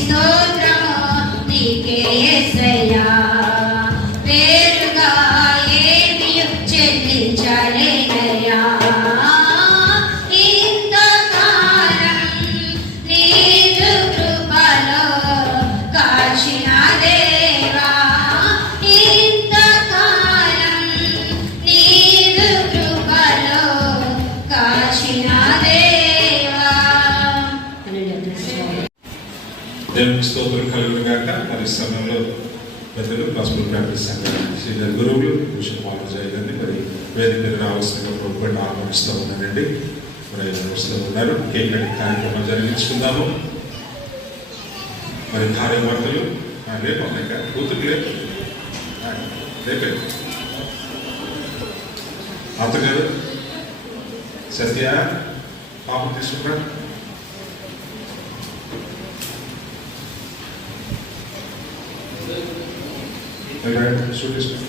స్తోత్రము నీకే యేసయ్యా. వేరుగా ఏమి చెల్లించలేనయ్యా. ఇంతకాలం నీదు కృపలో కాచిన దేవా ఇంతకాలం నీదు కృపలో కాచిన దేవా. దేవునికి స్తోత్రం కలుగును గాక. మరి ఈ సమయంలో పెద్దలు గాస్పుల్ ప్రాక్టీస్ సీనియర్ గురువులు కృష్ణ గారిని మరి వేదిక మీద రావాల్సిన ప్రభుత్వం ఆహ్వానిస్తూ ఉన్నానండి. మరి వస్తూ ఉన్నారు. కేక్ కటింగ్ కార్యక్రమం జరిగించుకుందాము. మరి భార్యాభర్తలు లేపలేక కూతురు లేపు లేపే అత్తగారు సత్య పాపం తీసుకున్నా. షూట్ తీసుకున్నా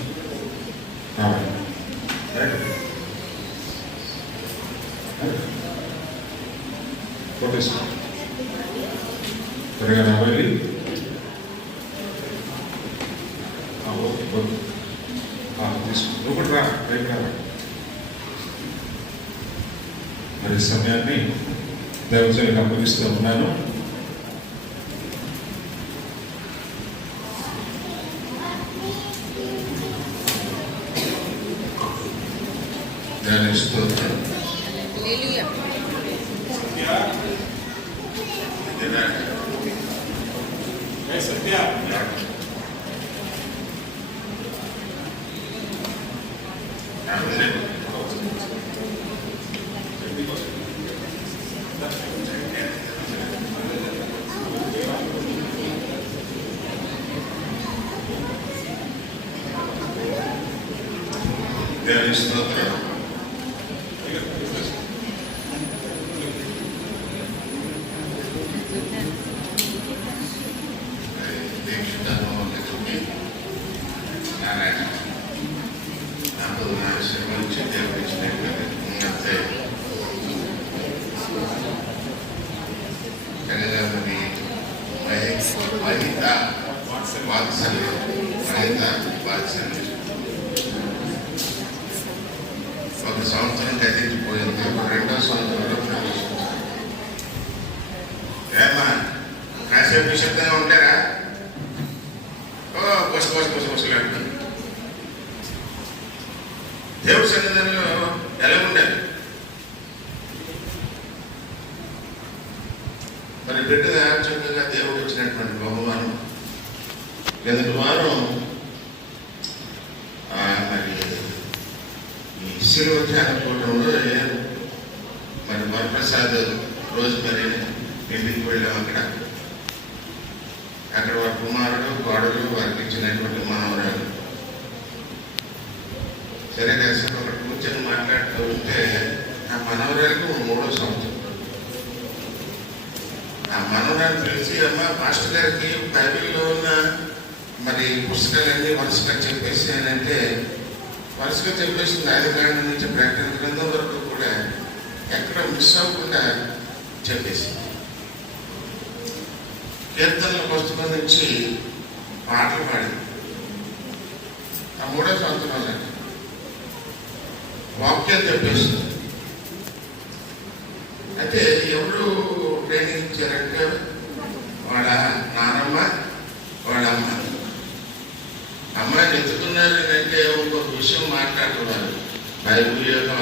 ఫోటో త్వరగా రావాలి. తీసుకుని నువ్వు కూడా రా బయట రా. మరి సమయాన్ని దైవజనులకు అప్పగిస్తూ ఉన్నాను. సత్య దేవుని స్తోత్రం. పరిశుద్ధాత్మ లక్ష్మి నారాయణ నాకు నా శ్రమ నుంచి దేవుడిచ్చినట్టు కనీదామని మహిత వాత్సల్యం ఒక సంవత్సరం గతించిపోయింది. రెండో సంవత్సరంలో ప్రవేశించారు. ఏమా కాసేపు నిశ్శబ్దంగా ఉంటారా? కొసలాడుతుంది. దేవుడి సన్నిధానంలో ఎలా ఉండాలి? మరి బిడ్డ చక్కగా దేవుడు వచ్చినటువంటి బహుమానం. కిందటి వారం మరి ఈ శిలువ ధ్యానకూటంలో మరి వరప్రసాద్ రోజు మరి ఇంటికి వెళ్ళాం. అక్కడ వారి కుమారుడు కోడలు వారికి ఇచ్చినటువంటి మనవరాలు. సరే కాసేపు అక్కడ కూర్చొని మాట్లాడుతూ ఉంటే ఆ మనవరాలకు 3వ సంవత్సరం. ఆ మనవరాలు పిలిచి అమ్మ మాస్టర్ గారికి బైబిల్లో ఉన్న మరి పుస్తకాలన్నీ వరుసగా చెప్పేసి అంటే వరుసగా చెప్పేసింది. ఆదికాండం నుంచి ప్రకటన గ్రంథం వరకు కూడా ఎక్కడ మిస్ అవ్వకుండా చెప్పేసింది. కీర్తనల పుస్తకం నుంచి పాటలు పాడింది. ఆ 3వ సంవత్సరంలో వాక్యం చెప్పేసింది. అయితే ఎవరు ట్రైనింగ్ ఇచ్చారంటే వాళ్ళ నానమ్మ వాళ్ళ అమ్మ. అమ్మాయిని ఎత్తుకున్నారు అంటే ఇంకొక విషయం మాట్లాడుతున్నారు. బైబిల్ యొక్క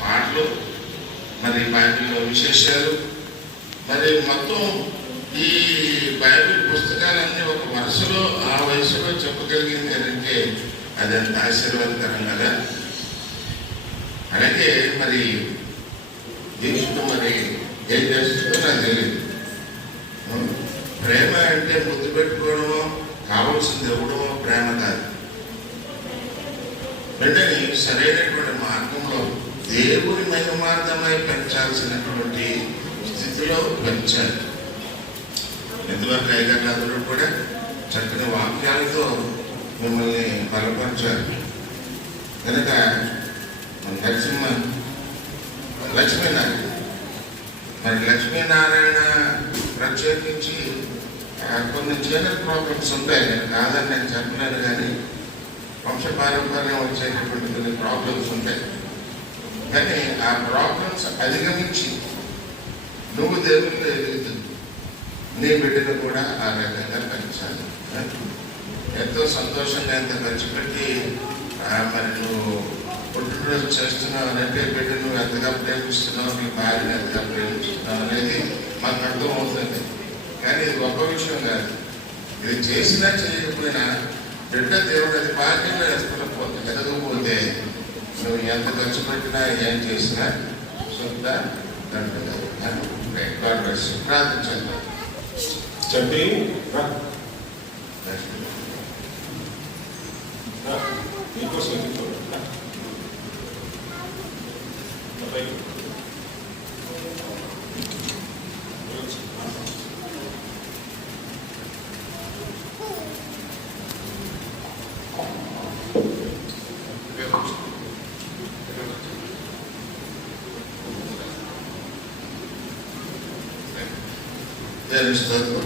పాటలు, మరి బైబిల్లో విశేషాలు, మరి మొత్తం ఈ బైబిల్ పుస్తకాలన్నీ ఒక వరుసలో ఆ వయసులో చెప్పగలిగింది అంటే అది అంత ఆశీర్వాదకరం కదా. అలాగే మరి దీక్షకు మరి ఏం చేస్తుందో నాకు తెలియదు. ప్రేమ అంటే ముద్దు పెట్టుకోవడమో కావాల్సింది ఇవ్వడమో ప్రేమ కాదు. బిడ్డని సరైనటువంటి మార్గంలో దేవుని మహిమార్థమై పెంచాల్సినటువంటి స్థితిలో పెంచాలి. ఎందువరకు ఐదర్లందరూ కూడా చక్కని వాక్యాలతో మిమ్మల్ని బలపరిచారు కనుక లక్ష్మీనారాయణ మరి లక్ష్మీనారాయణ ప్రత్యేకించి కొన్ని జనరల్ ప్రాబ్లమ్స్ ఉంటాయి. నేను కాదని నేను చెప్పలేను, కానీ వంశపారంపర్యం వచ్చేటటువంటి కొన్ని ప్రాబ్లమ్స్ ఉంటాయి. కానీ ఆ ప్రాబ్లమ్స్ అధిగమించి నువ్వు దేవుళ్ళు ఎదుగుతుంది. నీ బిడ్డను కూడా ఆ రకంగా పెంచాలి. ఎంతో సంతోషంగా ఎంత ఖర్చు పెట్టి మరి నువ్వు పుట్టినరోజు చేస్తున్నావు అంటే బిడ్డ నువ్వు ఎంతగా ప్రేమిస్తున్నావు, నీ భార్యను ఎంతగా ప్రేమిస్తున్నావు అనేది మాకు అర్థం అవుతుంది. కానీ ఇది గొప్ప విషయం కాదు. ఇది చేసినా చేయకపోయినా బిడ్డ దేవుడు అది భాగ్యంలో ఎదగకపోతే నువ్వు ఎంత ఖర్చు పెట్టినా ఏం చేసినా సొంత ప్రార్థించండి. చెప్పి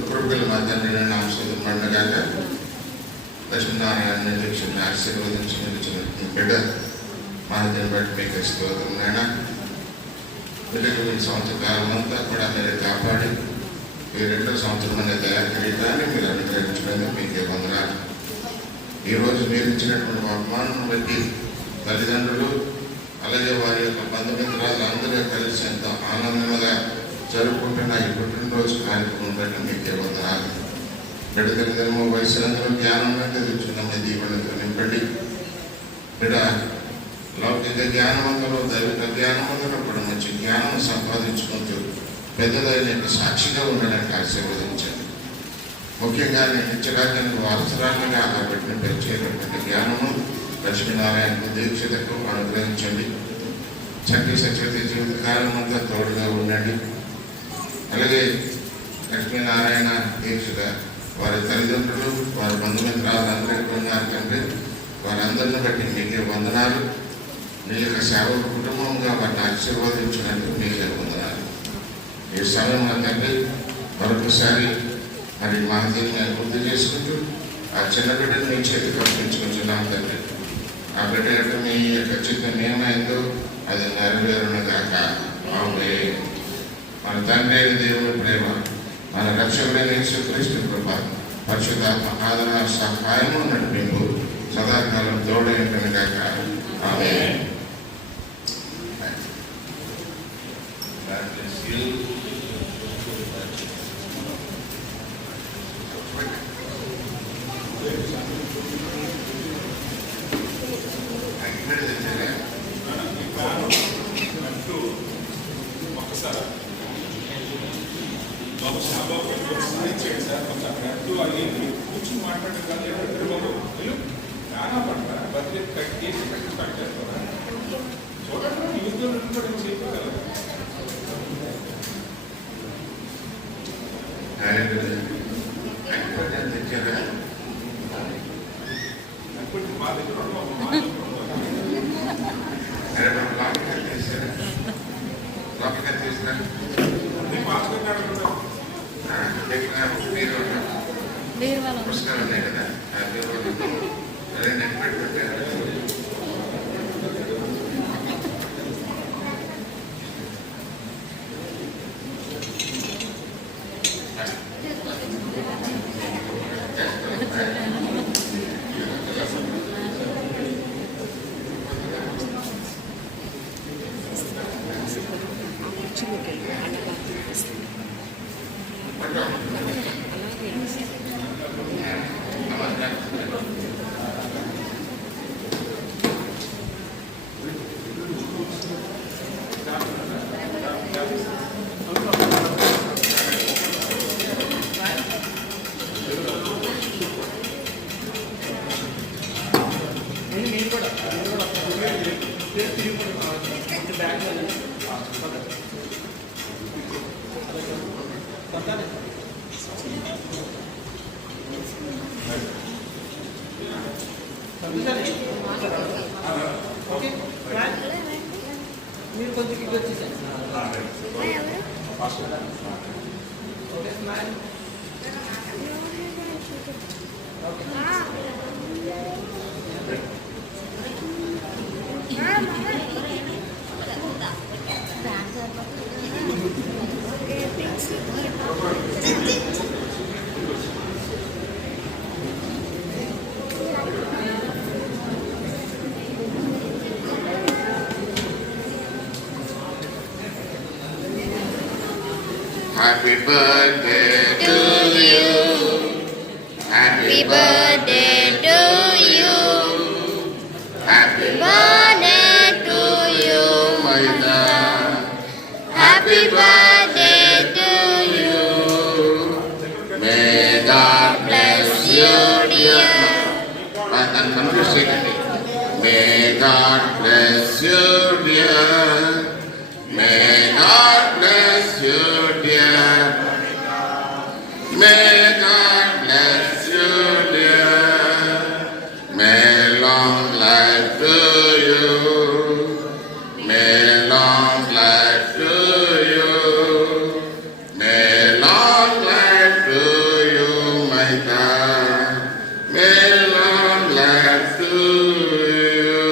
కురుకులు మా తండ్రి నామం పండగాక లక్ష్మీనారాయణ దీక్షని ఆశీర్వదించి నిలిచిన బిడ్డ మానవుని బట్టి మీకు స్తోత్రం నాయన. బిడ్డకు ఈ సంవత్సర కాలం అంతా కూడా మీరు కాపాడి ఈ 2వ సంవత్సరం అనే దయాకరీతాన్ని మీరు అనుగ్రహించడానికి మీకే వందనాలు. ఈరోజు మీరు ఇచ్చినటువంటి వర్తమానం బట్టి తల్లిదండ్రులు అలాగే వారి యొక్క బంధుమిత్రాలు అందరూ కలిసి ఎంతో ఆనందంగా జరుపుకుంటున్న ఈ పుట్టినరోజు కార్యక్రమం బట్టి మీకే వందనాలు. బిడ్డ తల్లిదండ్రులు వయసులందరూ జ్ఞానంగా తెచ్చుకున్న దీవెనతో నింపండి. బిడ్డ లౌకిక జ్ఞానవంతులు దైవిక జ్ఞానవంతులు కూడా మంచి జ్ఞానం సంపాదించుకుంటూ పెద్దదైన సాక్షిగా ఉండడానికి ఆశీర్వదించండి. ముఖ్యంగా నేను నిత్యరాజ్యానికి వారసురాలుగా ఆధారపెట్టిన పెంచేటటువంటి జ్ఞానము లక్ష్మీనారాయణ దీక్షతకు అనుగ్రహించండి. చక్కటి సత్యత జీవితకాలం అంతా తోడుగా ఉండండి. అలాగే లక్ష్మీనారాయణ దీక్షత వారి తల్లిదండ్రులు, వారి బంధుమిత్రాలు అందరికీ ఉన్నారు తండ్రి. వారందరిని బట్టి మీకే వందనాలు. మీ యొక్క సేవక కుటుంబంగా వారిని ఆశీర్వదించినందుకు మీకే వందనాలు. ఈ సమయంలో తండ్రి మరొకసారి మరి మా దీన్ని గుర్తు చేసుకుంటూ ఆ చిన్న బిడ్డను మీ చేతికి అర్పించుకుంటున్నాం తండ్రి. ఆ బిడ్డ యొక్క మీ యొక్క చిత్తం ఏమైందో అది నెరవేరును కాక. ఆమేన్. మన తండ్రి అయిన దేవుని ప్రేమ, మన రక్షకుడైన యేసుక్రీస్తు కృప, పరిశుద్ధాత్మ ఆదరణ సహాయము నడిపింపు సదాకాలం తోడైన కాక. ఆమేన్. God bless you. కూర్చుని మాట్లాడే బర్త్డే కేసు పెట్టి స్టార్ట్ చేస్తారా చూడండి. యూత్లో చెప్పగలరు. మా దగ్గర పుస్తకాలు ఉన్నాయి కదా, అదే నెట్ పెట్టారు. మీరు కొంచెం ఇటు వచ్చేసారు. Happy birthday to you. Happy birthday to you. Happy birthday to you, Maida. Happy birthday to you. May God bless you, dear. May God bless you, dear. May God bless you, dear. May God bless you, dear. May long life to you. May long life to you. May long life to you, my God. May long life to you.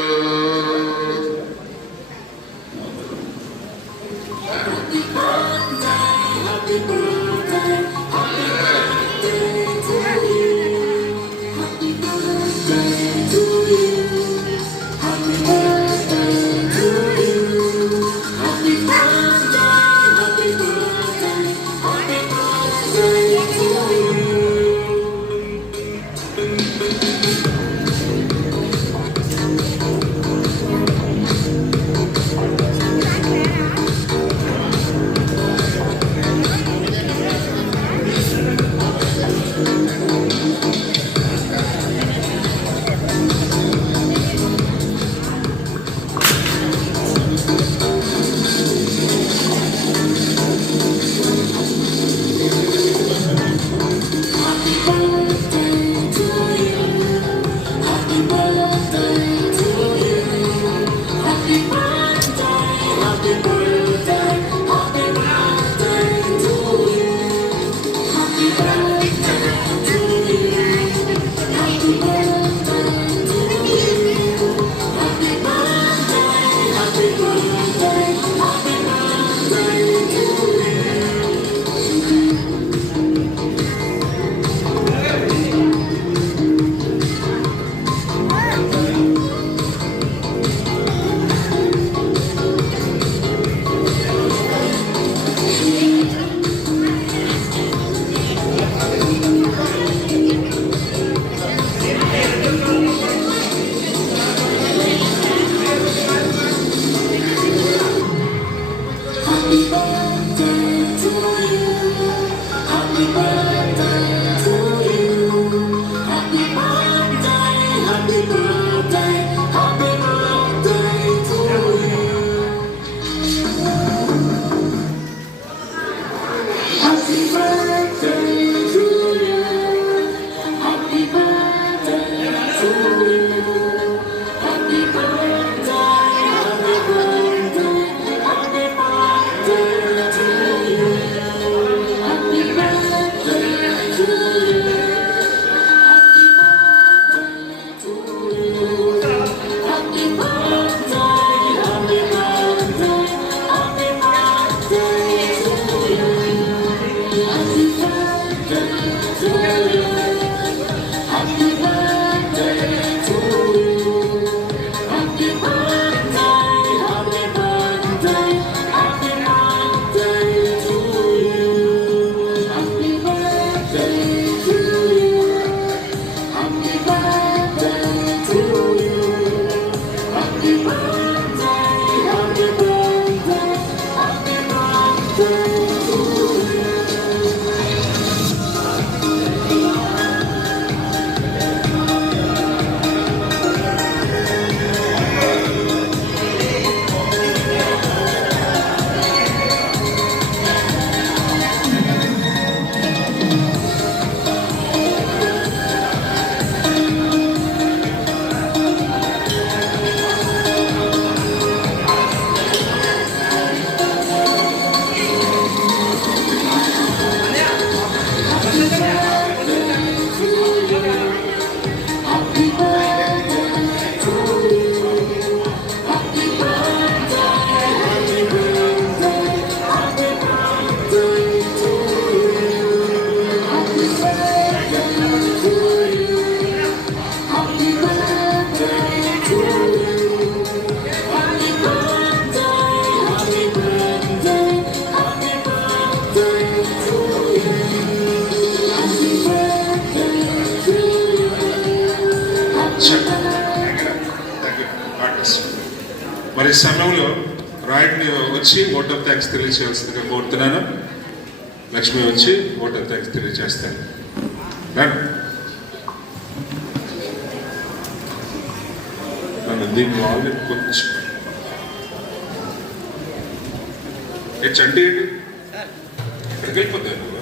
మరి ఈ సమయంలో రాయిని వచ్చి vote of thanks తెలియజేయాల్సిందిగా కోరుతున్నాను. లక్ష్మి వచ్చి vote of thanks తెలియజేస్తాను. నన్ను దీన్ని వాళ్ళు కొంచెం చంటి ఎక్కడికి వెళ్ళిపోతావు నువ్వు?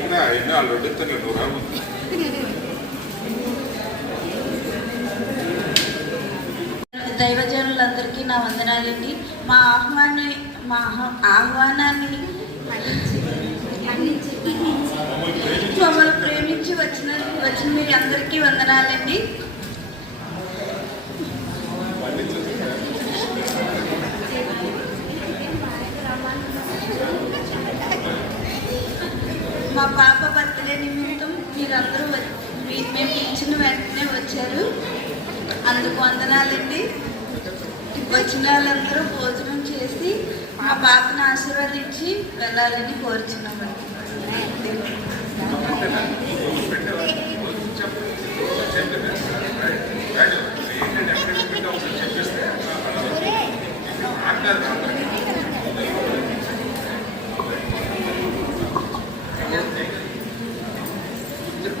ఎన్నో వాళ్ళు వడ్డిస్తాను నువ్వు రావు. దైవజనులందరికీ నా వందనాలండి. మా ఆహ్వానాన్ని మమ్మల్ని ప్రేమించి వచ్చిన మీరు అందరికీ వందనాలండి. మా పాప బర్త్డే నిమిత్తం మీరందరూ మేము ఇచ్చిన వెంటనే వచ్చారు, అందుకు వందనాలండి. వచ్చిన వాళ్ళందరూ భోజనం చేసి మా పాపను ఆశీర్వదించి వెళ్ళాలని కోరుచున్నామండి.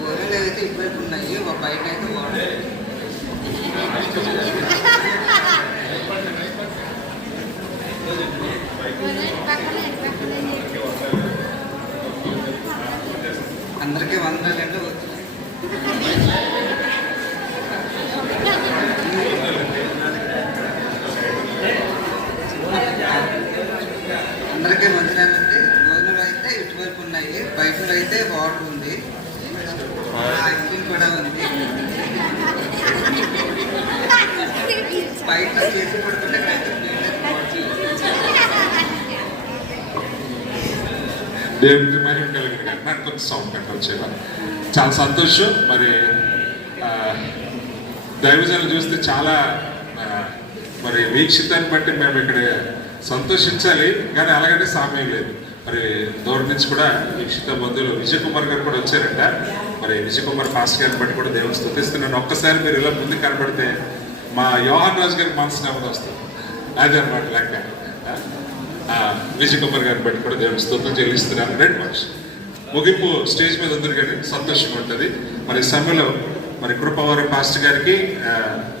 గోరెలు అయితే ఇటువైపు ఉన్నాయి, ఒక బయట అయితే బాగుంటుంది. అందరికీ వందనాలంటే అందరికీ వందనాలంటే భోజనాలు అయితే ఇటువైపు ఉన్నాయి, బయట అయితే వాటర్ ఉంది, ఐస్ క్రీమ్ కూడా ఉంది. బయట చేసి పడుతుంటే దేవుడికి మహిమ కలిగిన కానీ నాకు కొంచెం సౌండ్ పెట్టవచ్చేవా? చాలా సంతోషం. మరి దైవజనులు చూస్తే చాలా మరి వీక్షితాన్ని బట్టి మేము ఇక్కడ సంతోషించాలి, కానీ అలాగంటే సామ్యం లేదు. మరి దూరం నుంచి కూడా వీక్షిత బంధువులు విజయ్ కుమార్ గారు కూడా వచ్చారంట. మరి విజయ్ కుమార్ పాస్టర్ గారిని బట్టి కూడా దేవుని స్తుతిస్తున్నాను. ఒక్కసారి మీరు ఇలా ముందు కనబడితే మా యోహాన్ రాజు గారి మనసు నెమ్మది వస్తుంది. అదే అన్నమాట లెక్క. విజయ్ కుమార్ గారిని బట్టి కూడా దేవుని స్తుతులు చెల్లిస్తున్నాను. రెండు మనిషి ముగింపు స్టేజ్ మీద ఉంది కానీ సంతోషంగా ఉంటుంది. మరి సమయంలో మరి కృపారావు పాస్టర్ గారికి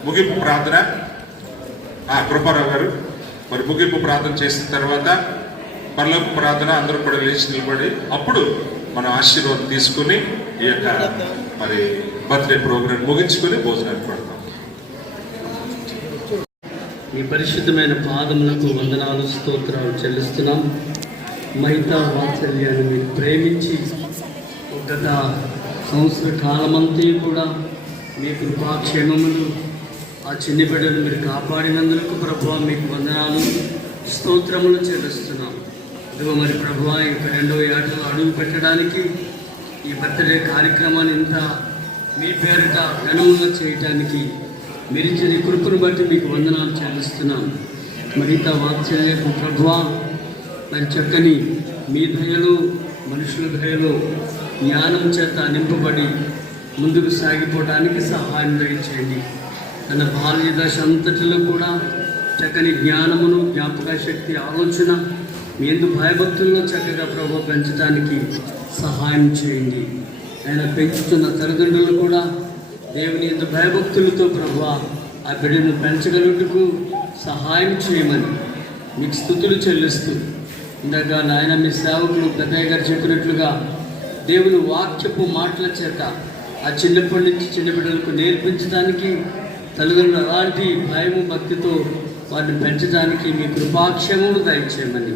ముగింపు ప్రార్థన, కృపారావు గారు మరి ముగింపు ప్రార్థన చేసిన తర్వాత పరలోక ప్రార్థన అందరూ కూడా లేచి నిలబడి అప్పుడు మనం ఆశీర్వాదం తీసుకుని ఈ యొక్క మరి బర్త్డే ప్రోగ్రాం ముగించుకొని భోజనానికి పడతాం. మీ పరిశుద్ధమైన పాదములకు వందనాలు స్తోత్రాలు చెల్లిస్తున్నాం. మహితా వాత్సల్యాన్ని మీరు ప్రేమించి గత సంవత్సర కాలమంతా కూడా మీ కృపాక్షేమములు ఆ చిన్ని బిడ్డలు మీరు కాపాడినందుకు ప్రభువా మీకు వందనాలు స్తోత్రములు చెల్లిస్తున్నాం. ఇదిగో మరి ప్రభువా ఇంకా 2వ ఏట అడుగు పెట్టడానికి ఈ బర్త్డే కార్యక్రమాన్ని ఇంత మీ పేరిట ఘనంగా చేయటానికి మీరిచ్చిన కృపను బట్టి మీకు వందనాలు చెల్లిస్తున్నాం. మహితా వాత్సల్యకు ప్రభువా మరి చక్కని మీ దయలో మనుషుల దయలో జ్ఞానం చేత నింపబడి ముందుకు సాగిపోవడానికి సహాయం దయచేయండి. తన బాల్య దశ అంతటిలో కూడా చక్కని జ్ఞానమును, జ్ఞాపక శక్తి, ఆలోచన మీ ఎందు భయభక్తుల్లో చక్కగా ప్రభు పెంచడానికి సహాయం చేయండి. ఆయన పెంచుతున్న తల్లిదండ్రులు కూడా దేవుని ఎందు భయభక్తులతో ప్రభు ఆ బిడ్డను పెంచగలుగుటకు సహాయం చేయమని మీకు స్తుతులు చెల్లిస్తూ ఇందాక నాయన మీ సేవకులు పెద్దయ్య గారు చెప్పినట్లుగా దేవుని వాక్యపు మాటల చేత ఆ చిన్నప్పటి నుంచి చిన్న బిడ్డలకు నేర్పించడానికి తల్లిదండ్రులు అలాంటి భయము భక్తితో వారిని పెంచడానికి మీ కృపాక్షేమము దయచేయమని,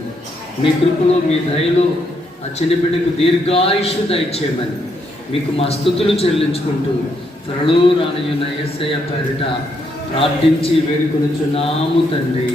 మీ కృపలో మీ దయలో ఆ చిన్న బిడ్డకు దీర్ఘాయుషు దయచేయమని మీకు మా స్తుతులు చెల్లించుకుంటూ త్వరలో రానున్న యేసయ్య పేరిట ప్రార్థించి వేడుకొనుచున్నాము తండ్రి.